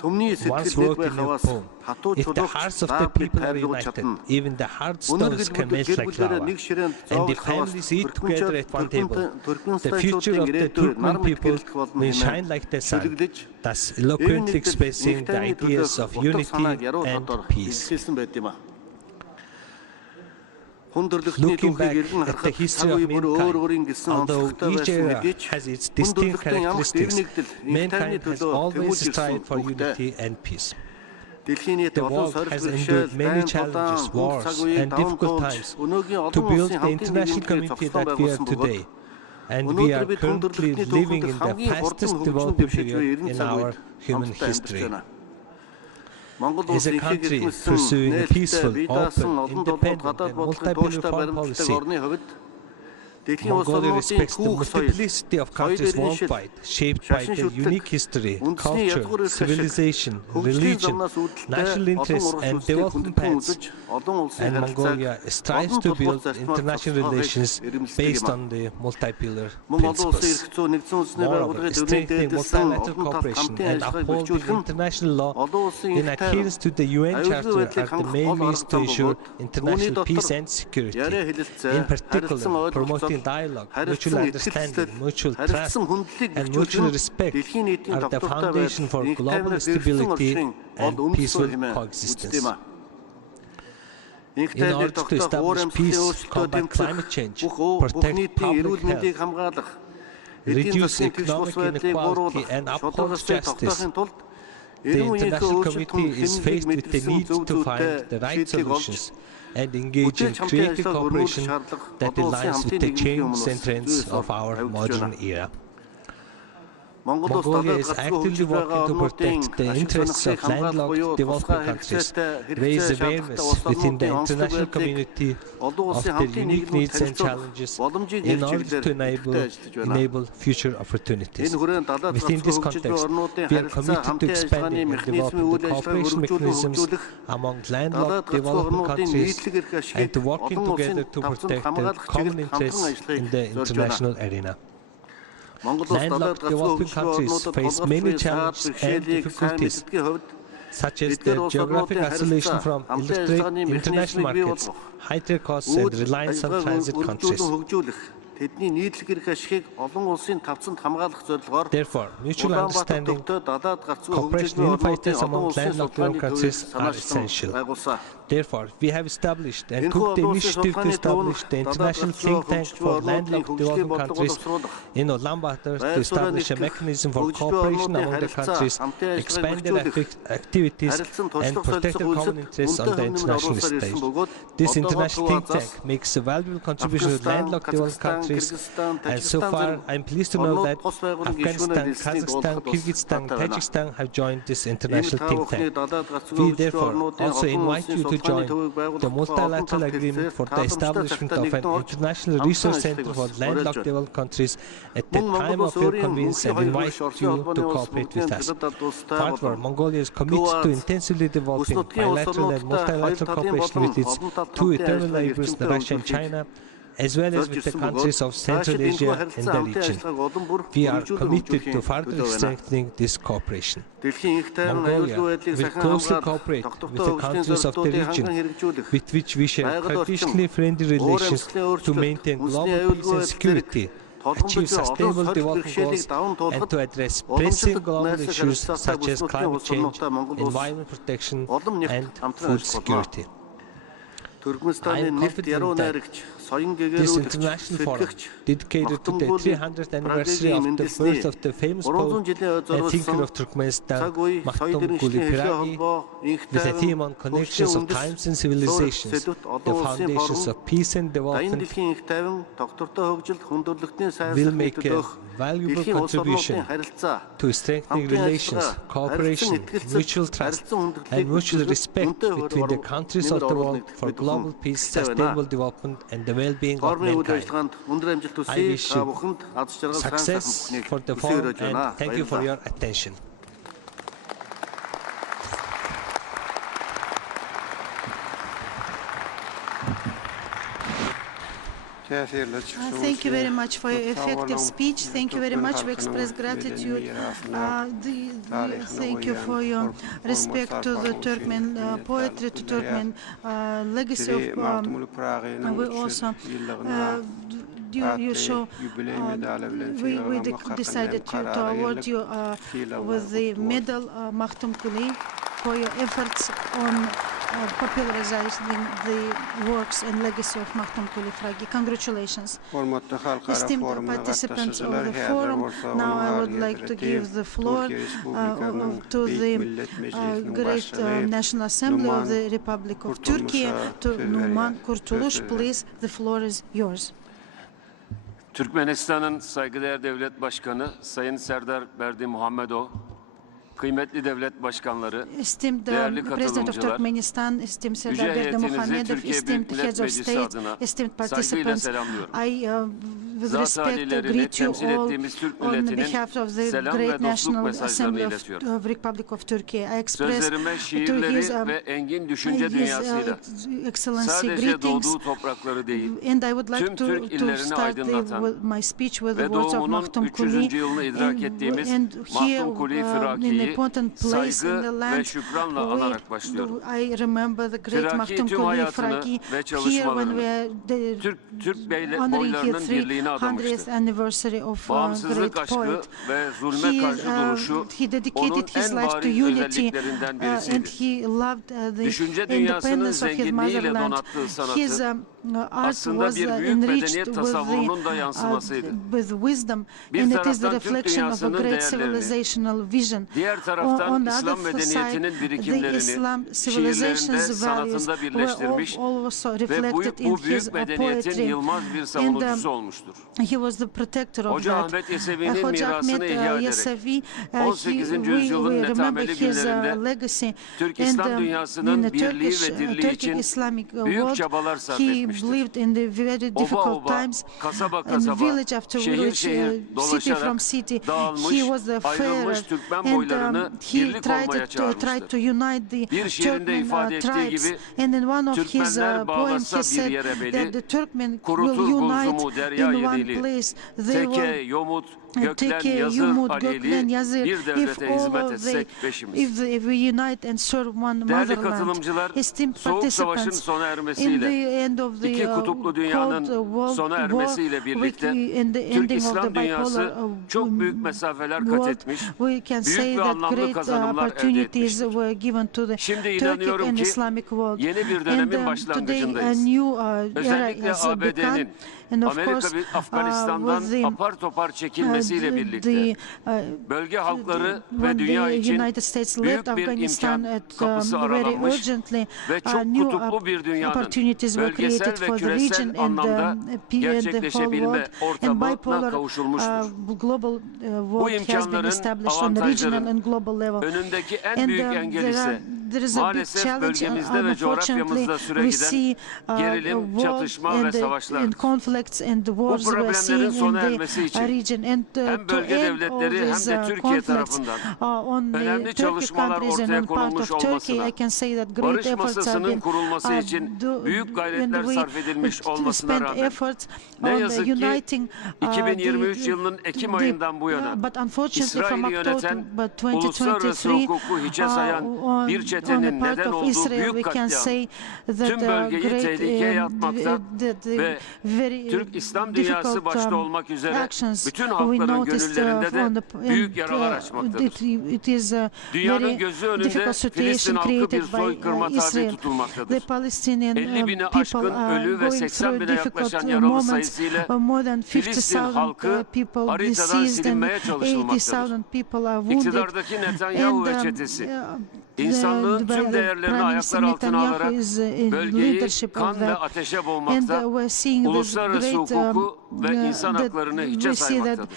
once wrote in a poem, "If the hearts of the people are united, even the hard stones can melt like lava, and the families eat together at one table, the future of the Turkmen people will shine like the sun," thus eloquently expressing the ideas of unity and peace. Looking back at the history of mankind, although each era has its distinct characteristics, mankind has always strived for unity and peace. The world has endured many challenges, wars, and difficult times to build the international community that we are today, and we are currently living in the fastest developing period in our human history. As a country pursuing a peaceful, open, independent and multi-pillar foreign policy, Mongolia respects the multiplicity of countries worldwide, shaped by their unique history, culture, civilization, religion, national interests and development paths, and Mongolia strives to build international relations based on the multi-pillar principles. Moreover, strengthening multilateral cooperation and upholding international law in adherence to the UN Charter are the main means to ensure international peace and security. In particular, promoting dialogue, mutual understanding, mutual trust, and mutual respect are the foundation for global stability and peaceful coexistence. in order to establish peace, combat climate change, protect public health, reduce economic inequality, and uphold justice. The international community is faced with the need to find the right solutions and engage in creative cooperation that aligns with the changed and trends of our modern era. Mongolia is actively working to protect the interests of landlocked developing countries, raise awareness within the international community of their unique needs and challenges in order to enable future opportunities. Within this context, we are committed to expanding and developing the cooperation mechanisms among landlocked developing countries and to working together to protect their common interests in the international arena. Landlocked developing countries face many challenges and difficulties, such as their geographic isolation from international markets, higher costs, and reliance on transit countries. Therefore, mutual understanding, cooperation, and unified efforts among landlocked developing countries are essential. Therefore, we have established and took the initiative to establish the International Think Tank for Landlocked Developing Countries in Ulaanbaatar to establish a mechanism for cooperation among the countries, expand their activities, and protect their common interests on the international stage. This international think tank makes a valuable contribution to landlocked developing countries, and so far I am pleased to know that Afghanistan, Kazakhstan, Kyrgyzstan, and Tajikistan have joined this international think tank. We therefore also invite you to join the multilateral agreement for the establishment of an international resource center for landlocked developed countries at the time of your convenience and invite you to cooperate with us. Furthermore, Mongolia is committed to intensively developing bilateral and multilateral cooperation with its two eternal neighbors, Russia and China, as well as with the countries of Central Asia and the region. We are committed to further strengthening this cooperation. Mongolia will closely cooperate with the countries of the region, with which we share traditionally friendly relations, to maintain global peace and security, achieve sustainable development goals, and to address pressing global issues such as climate change, environment protection, and food security. I am confident that this international forum, dedicated to the 300th anniversary of the birth of the famous poet and thinker of Turkmenistan, Makhtumkuli Fraga, with a theme on connections of times and civilizations, the foundations of peace and development, will make a valuable contribution to strengthening relations, cooperation, mutual trust, and mutual respect between the countries of the world for global peace, sustainable development, and the well-being of mankind. I wish you success for the forum, and thank you for your attention. Thank you very much for your effective speech. Thank you very much. We express gratitude. Thank you for your respect to the Turkmen poetry, to Turkmen legacy of. We also you show. We decided to award you with the medal Makhtumkuli for your efforts on popularizing the works and legacy of Makhtumkuli Fraga. Congratulations. Esteemed participants of the forum, now I would like to give the floor to the great National Assembly of the Republic of Turkey, to Numan Kurtuluş. Please, the floor is yours. Türkmenistan'ın saygıdeğer devlet başkanı Sayın Serdar Berdi Muhammedov, kıymetli devlet başkanları, değerli katılımcılar, yüce heyetinizi Türkiye Büyük Millet Meclisi adına saygıyla selamlıyorum. Zat halilerini temsil ettiğimiz Türk milletinin selam ve dostluk mesajlarını iletiyorum. Sözlerime şiirleri ve engin düşünce dünyasıyla sadece doğduğu toprakları değil, tüm Türk illerini aydınlatan ve doğumunun 300. yılını idrak ettiğimiz Makhtumkuli Fraga'yı saygı ve şükranla anarak başlıyorum. Fragi tüm hayatını ve çalışmalarını Türk boylarının birliğine 100th anniversary of great Bağımsızlık aşkı poet. ve zulme karşı duruşu He onun dedicated his en life to bariz unity, özelliklerinden and birisidir. he loved the Düşünce dünyasının independence of his zenginliğiyle motherland. donattığı His sanatı art aslında was bir büyük enriched medeniyet tasavvurunun da yansımasıydı. with wisdom, Bir and it is the taraftan Türk reflection of a dünyasının great değerlerini, civilizational vision. diğer taraftan On the İslam other medeniyetinin side, the birikimlerini Islam şiirlerinde, civilizations values sanatında birleştirmiş were also ve reflected in bu his büyük medeniyetin poetry. yılmaz bir savunucusu olmuştur. He was the protector of Hoca that. Ahmet Yesevi'nin Hoca mirasını Ahmet ihya ederek Yesevi, 18. yüzyılın we remember netameli his günlerinde legacy, Türk and İslam in dünyasının the birliği Turkish, ve dirliği Turkic için Islamic büyük world, çabalar sarf he etmiştir. lived in the very Oba difficult oba, times, kasaba and kasaba, village after şehir village, şehir city dolaşarak from city. dağılmış, He was the ayrılmış fairer, Türkmen and boylarını he birlik olmaya tried to çağırmıştır. unite the Bir şiirinde ifade Turkmen ettiği tribes. gibi, And in one of his Türkmenler poems, bağlasa he bir said yere beli, that the Turkmen kurutur will unite gulzumu derya in one yedili, place. They teke, will yomut, göklen, Teke, yazır, Yumut, aliyeli, Göklen, Yazır, bir if devlete all hizmet of etsek they, peşimiz. if we unite and serve one Değerli motherland. katılımcılar, Esteemed Soğuk Savaş'ın participants, sona in ermesiyle, the end of the iki kutuplu dünyanın Cold sona War, ermesiyle birlikte, in the Türk ending of İslam the bipolar dünyası çok büyük mesafeler kat world, etmiş, we can say büyük ve that anlamlı great kazanımlar elde opportunities etmiştir. were given to the Şimdi Turkic inanıyorum and ki Islamic world. yeni bir And dönemin today a başlangıcındayız. new era Özellikle has begun. ABD'nin And of Amerika course, ve Afganistan'dan with the, apar topar çekilmesiyle birlikte bölge halkları ve when dünya the için United States büyük left bir Afghanistan imkan at kapısı very aralanmış urgently, ve çok new kutuplu bir dünyanın opportunities were bölgesel created ve for the küresel region and anlamda the whole gerçekleşebilme world, and ortamına bipolar kavuşulmuştur. global Bu world has been imkanların, established on the regional avantajların and global level. önündeki en And büyük engel ise there is a big maalesef challenge. bölgemizde ve coğrafyamızda süre We see giden gerilim, çatışma ve and savaşlardır. conflicts and Bu wars we are problemlerin seeing sona in ermesi the için region, and hem to bölge end all devletleri hem these de Türkiye conflicts tarafından on the önemli Turkic çalışmalar countries and ortaya on part konulmuş of Turkey, olmasına, I can say that great barış efforts have masasının been kurulması için büyük gayretler sarf edilmiş olmasına rağmen ne yazık ki 2023 yılının Ekim ayından bu yana İsrail'i yöneten uluslararası hukuku hiçe sayan bir çetenin neden olduğu büyük katliam tüm bölgeyi tehlikeye atmakta ve Türk İslam dünyası başta olmak üzere bütün halkların gönüllerinde de büyük yaralar açmaktadır. Dünyanın gözü önünde Filistin halkı bir soykırıma tabi tutulmaktadır. 50 bini aşkın ölü ve 80 bine yaklaşan yaralı sayısıyla Filistin halkı haritadan silinmeye çalışılmaktadır. İktidardaki Netanyahu ve çetesi İnsanlığın tüm değerlerini ayaklar altına alarak bölgeyi kan ve ateşe boğmakta, uluslararası hukuku ve insan haklarını hiçe saymaktadır.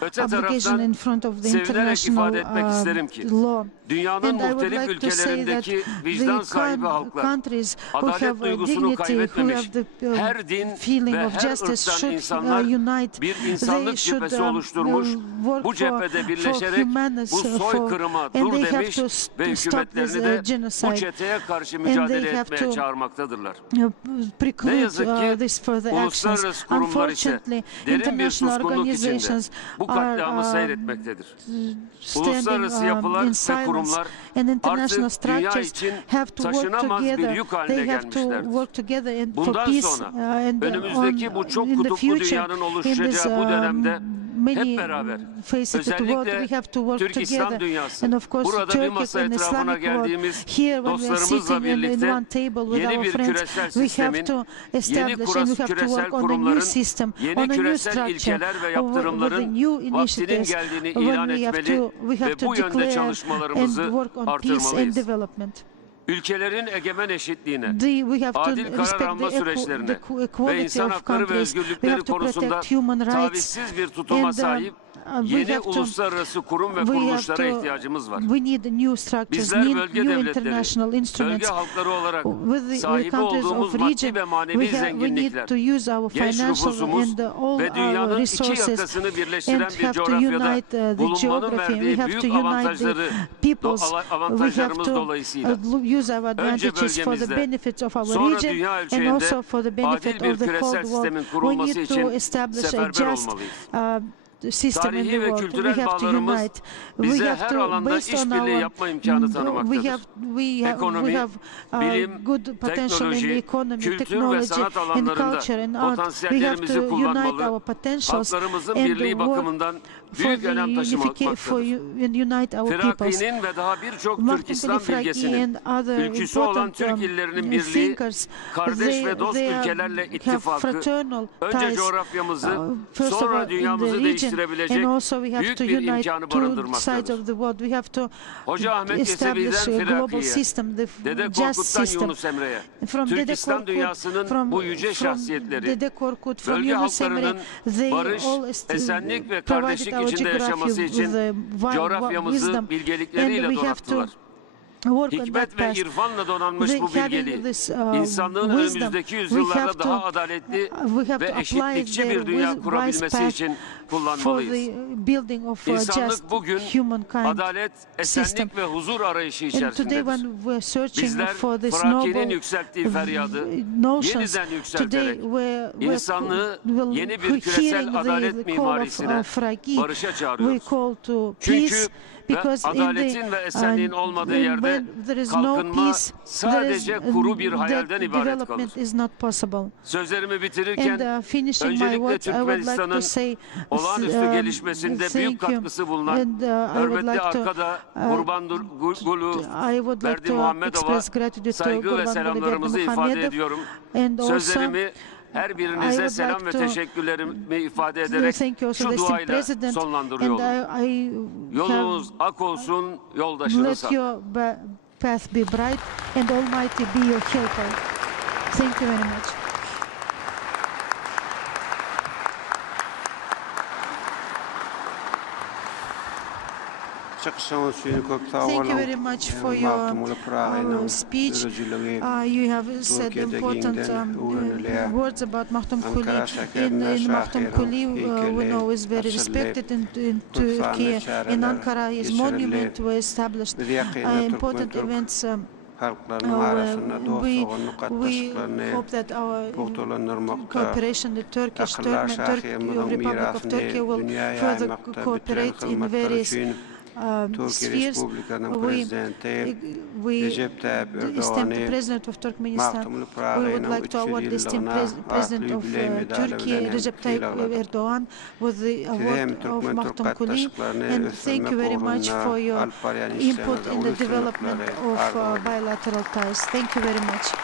Öte taraftan sevinerek ifade etmek isterim ki, dünyanın muhtelif ülkelerindeki vicdan sahibi halklar, adalet duygusunu kaybetmemiş, her din ve her ırktan insanlar bir insanlık cephesi oluşturmuş, bu cephede birleşerek bu soykırıma dur demiş ve hükümetlerini de bu çeteye karşı mücadele etmeye çağırmaktadırlar. Ne yazık ki uluslararası kurumlar ise derin bir suskunluk içinde bu katliamı seyretmektedir. Uluslararası yapılar ve kurumlar artık dünya için taşınamaz bir yük haline gelmişlerdir. Bundan sonra önümüzdeki bu çok kutuplu dünyanın oluşacağı bu dönemde hep beraber özellikle Türk İslam dünyası burada bir masa etrafına geldiğimiz dostlarımızla birlikte yeni bir küresel sistemin, yeni küresel kurumların, yeni küresel ilkeler ve yaptırımların vaktinin geldiğini ilan etmeli ve bu yönde çalışmalarımızı artırmalıyız. Ülkelerin egemen eşitliğine, adil karar alma süreçlerine ve insan hakları ve özgürlükleri konusunda tavizsiz bir tutuma sahip yeni uluslararası kurum ve kuruluşlara ihtiyacımız var. Bizler bölge devletleri, bölge halkları olarak sahibi olduğumuz maddi ve manevi zenginlikler, genç nüfusumuz ve dünyanın iki yakasını birleştiren bir coğrafyada bulunmanın verdiği büyük avantajlarımız dolayısıyla önce bölgemizde, sonra dünya ölçeğinde adil bir küresel sistemin kurulması için seferber olmalıyız. system in the world. We have to unite. We have to, based on our, we have good potential in the economy, technology, and culture and art. We have to unite our potentials and unite our peoples. Makhtumkuli Fraga and other important thinkers, they have fraternal ties, first of all in the region, and also we have to unite two sides of the world. We have to establish a global system, the just system. From Dede Korkut, from Yunus Emre, they all provided our geography with wisdom, and we have to work on that past. Having this wisdom, we have to apply the wise path for the building of a just humankind system. And today when we're searching for this noble notions, today we're hearing the call of Fragi, we call to peace, because in when there is no peace, development is not possible. And finishing my words, I would like to say thank you, and I would like to express gratitude to Gurbanguly Berdimuhamedov, and also her birinize selam ve teşekkürlerimi ifade ederek şu duayla sonlandırıyorum. Yolunuz ak olsun, yoldaşınız sağ. Let your path be bright and Almighty be your helper. Thank you very much. Thank you very much for your speech. You have said important words about Makhtumkuli. In Makhtumkuli, we know is very respected in Turkey. In Ankara, his monument was established. Important events. We hope that our cooperation, the Turkish Republic of Turkey, will further cooperate in various spheres. We esteemed President of Turkmenistan, we would like to award the esteemed President of Turkey, Recep Tayyip Erdogan, with the award of Makhtumkuli, and thank you very much for your input in the development of bilateral ties. Thank you very much.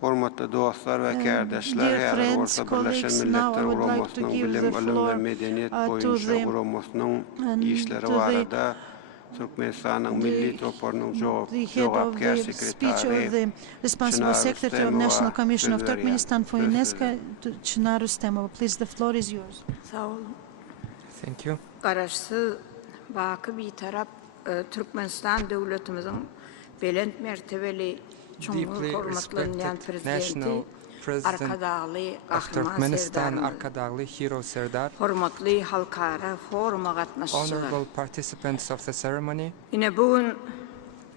Hormatly dostlar ve kardeşler, her orta Birleşen Milletler Uğramasının bilim, ölüm ve medeniyet boyunca uğramasının işleri varada Turkmenistan'ın milli toparının cevapkar sekreteri responsible secretary of National Commission of Turkmenistan for UNESCO, Çınar Rüstemova. Please, the floor is yours. Sağ olun. Thank you. Qarşı vakı bir taraf Turkmenistan devletimizin belend mertebeli deeply respected national president of Turkmenistan, Arkadağlı Hero Serdar, honorable participants of the ceremony,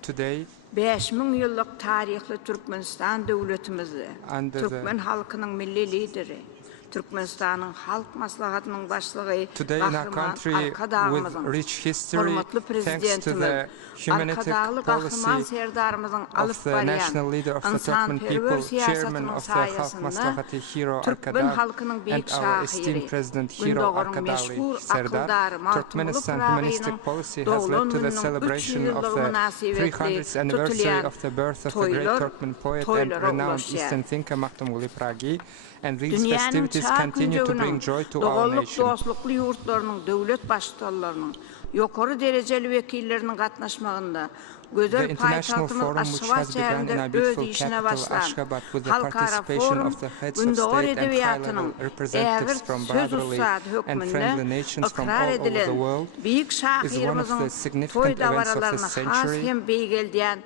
today, 5000 yıllık tarihli Turkmenistan devletimizi, Türkmen halkının milli lideri, Turkmenistan'ın halk maslahatının başlığı Kahraman Arkadağımızın, hormatlı prezidentimiz, Arkadağlı Kahraman Serdarımızın alıp barayan insanperver siyasetinin sayesinde Türkmen halkının büyük şahiri, Gündoğan'ın meşhur akıldarı Makhtumkuli Fraga'nın doğulunun 300 yıllığı münasebetli tutulayan toylar ulaşıyor. And these festivities continue to bring joy to our nation. Dostluklu yurtlarının, devlet başkanlarının, yukarı dereceli vekillerinin katnaşmağında güzel payitahtımız Ashgabat şehrinde öz işine başlayan halkara forum, Gündoğan edebiyatının eğer söz ustad hükmünde ikrar edilen büyük şahirimizin toy davaralarına has hem beygeldiyen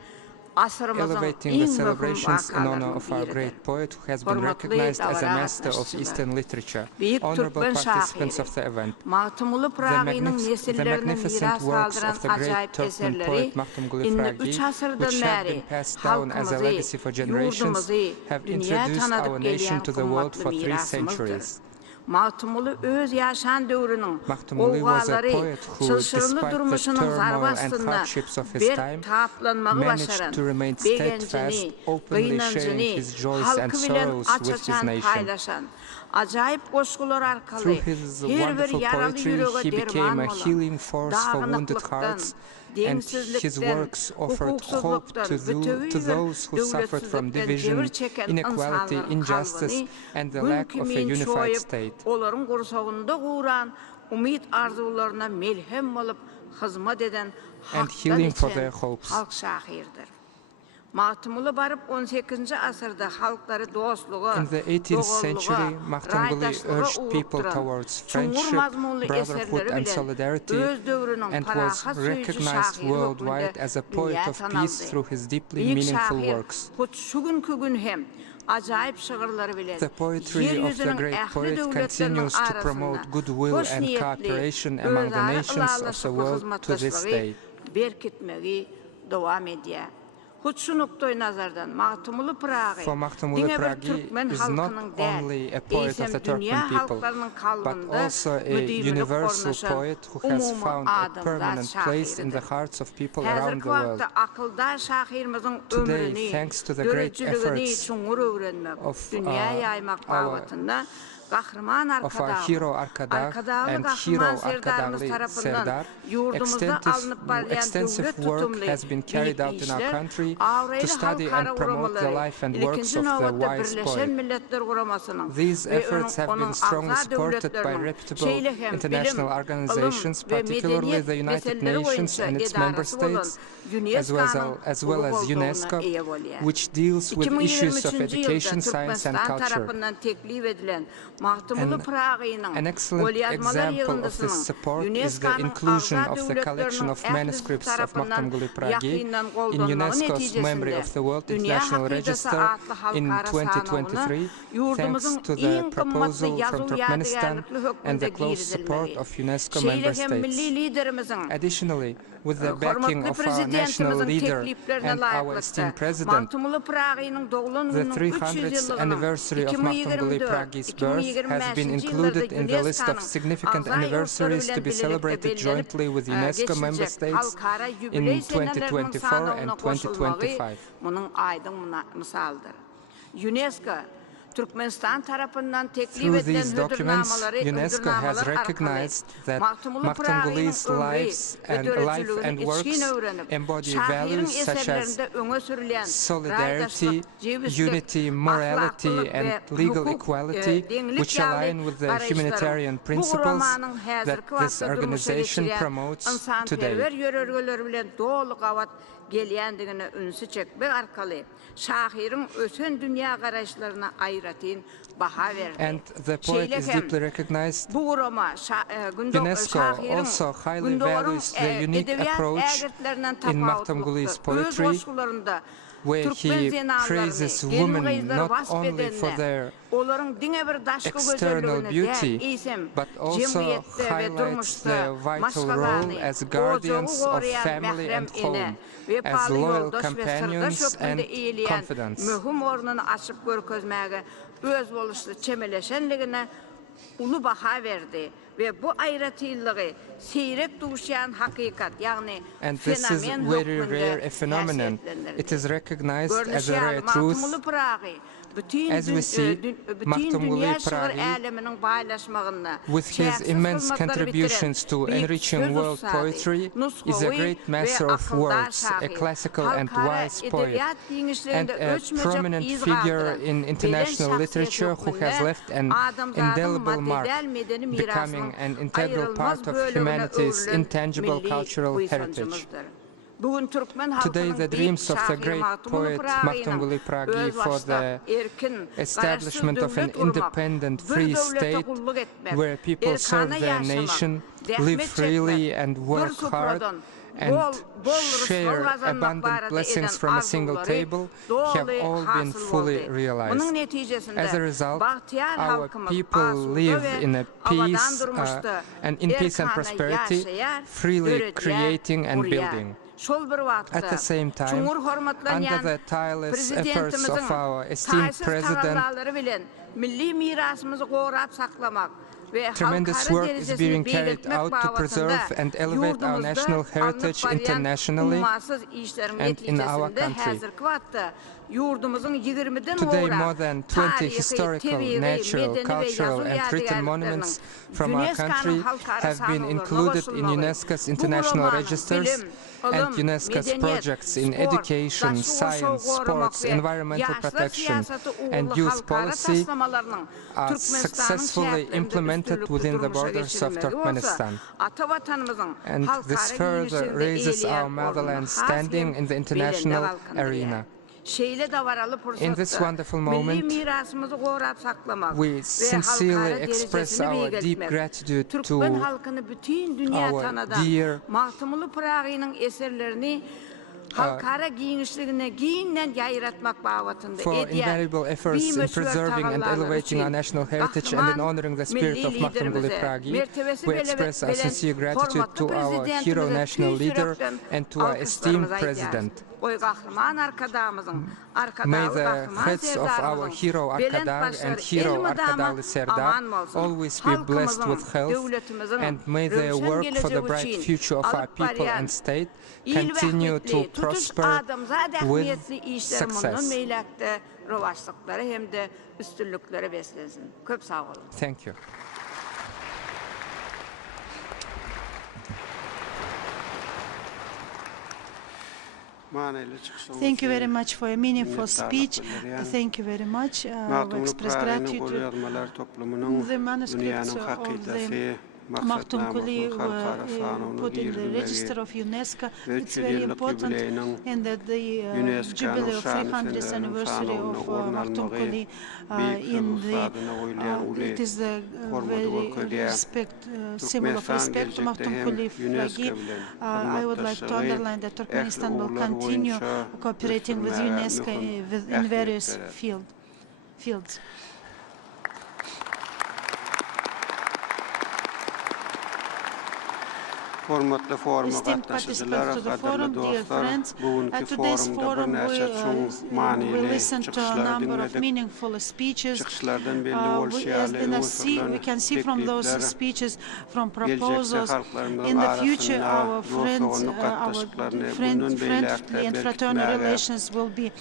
elevating the celebrations in honor of our great poet who has been recognized as a master of Eastern literature. Honorable participants of the event, the magnificent works of the great Turkmen poet Makhtumkuli Fraga, which have been passed down as a legacy for generations, have introduced our nation to the world for 3 centuries. Makhtumkuli öz yaşan dövrünün oğulları çılçırlı durmuşunun zarbasında bir taplanmağı başaran bir gencini, kıynancını, halkı bilen açaçan paylaşan, acayip koşkular arkalı her bir yaralı yüreğe derman olan, dağınıklıktan, and his works offered hope to those who suffered from division, inequality, injustice, and the lack of a unified state. Onların kursağında kuran, umut arzularına melhem olup hizmet eden halktan için halk şahirdir. Makhtumkuli barıp 18. asırda halkları dostluğu, in the 18th century, Makhtumkuli urged people towards friendship, brotherhood, and solidarity, and was recognized worldwide as a poet of peace through his deeply meaningful works. The poetry of the great poet continues to promote goodwill and cooperation among the nations of the world to this day. For Makhtumkuli Fraga is not only a poet of the Turkmen people, but also a universal poet who has found a permanent place in the hearts of people around the world. Today, thanks to the great efforts of our hero Arkadag and hero Arkadagli Serdar, extensive work has been carried out in our country to study and promote the life and works of the wise poet. These efforts have been strongly supported by reputable international organizations, particularly the United Nations and its member states, as well as UNESCO, which deals with issues of education, science and culture. An excellent example of this support is the inclusion of the collection of manuscripts of Makhtumkuli Fraga in UNESCO's Memory of the World International Register in 2023, thanks to the proposal from Turkmenistan and the close support of UNESCO member states. Additionally, with the backing of our national leader and our esteemed president, the 300th anniversary of Makhtumkuli Fraga's birth has been included in the list of significant anniversaries to be celebrated jointly with UNESCO member states in 2024 and 2025. Through these documents, UNESCO has recognized that Makhtumkuli's life and works embody values such as solidarity, unity, morality, and legal equality, which align with the humanitarian principles that this organization promotes today. And the poet is deeply recognized. UNESCO also highly values the unique approach in Makhtumkuli's poetry, where he praises women not only for their external beauty, but also highlights their vital role as guardians of family and home, as loyal companions and confidants. Ulu baha verdi ve bu ayrıtılığı seyrek duşayan hakikat yani and this is very rare a phenomenon. It is recognized as a rare truth. As we see, Makhtumkuli Fraga, with his immense contributions to enriching world poetry, is a great master of words, a classical and wise poet, and a prominent figure in international literature who has left an indelible mark, becoming an integral part of humanity's intangible cultural heritage. Today, the dreams of the great poet Makhtumkuli Fraga for the establishment of an independent, free state where people serve their nation, live freely and work hard, and share abundant blessings from a single table have all been fully realized. As a result, our people live in a peace and in peace and prosperity, freely creating and building. At the same time, under the tireless efforts of our esteemed President, tremendous work is being carried out to preserve and elevate our national heritage internationally and in our country. Today, more than 20 historical, natural, cultural and written monuments from our country have been included in UNESCO's international registers and UNESCO's projects in education, science, sports, environmental protection and youth policy are successfully implemented within the borders of Turkmenistan. And this further raises our motherland's standing in the international arena. In this wonderful moment, we sincerely express our deep gratitude to our dear for invaluable efforts in preserving and elevating our national heritage and in honoring the spirit of Makhtumkuli Fraga. We express our sincere gratitude to our hero national leader and to our esteemed president. May the heads of our hero Arkadar and hero Arkadali Serdar always be blessed with health, and may their work for the bright future of our people and state continue to prosper with success. Thank you. Thank you very much for a meaningful speech. Thank you very much. We express gratitude. The manuscripts of the Makhtumkuli were put in the register of UNESCO. It's very important, and that the jubilee of 300th anniversary of Makhtumkuli it is the very symbol of respect to Makhtumkuli Fraga. I would like to underline that Turkmenistan will continue cooperating with UNESCO in various fields. Esteemed participants to the forum, dear friends, at today's forum we listened to a number of meaningful speeches. We can see from those speeches, from proposals, in the future our friendly and fraternal relations will be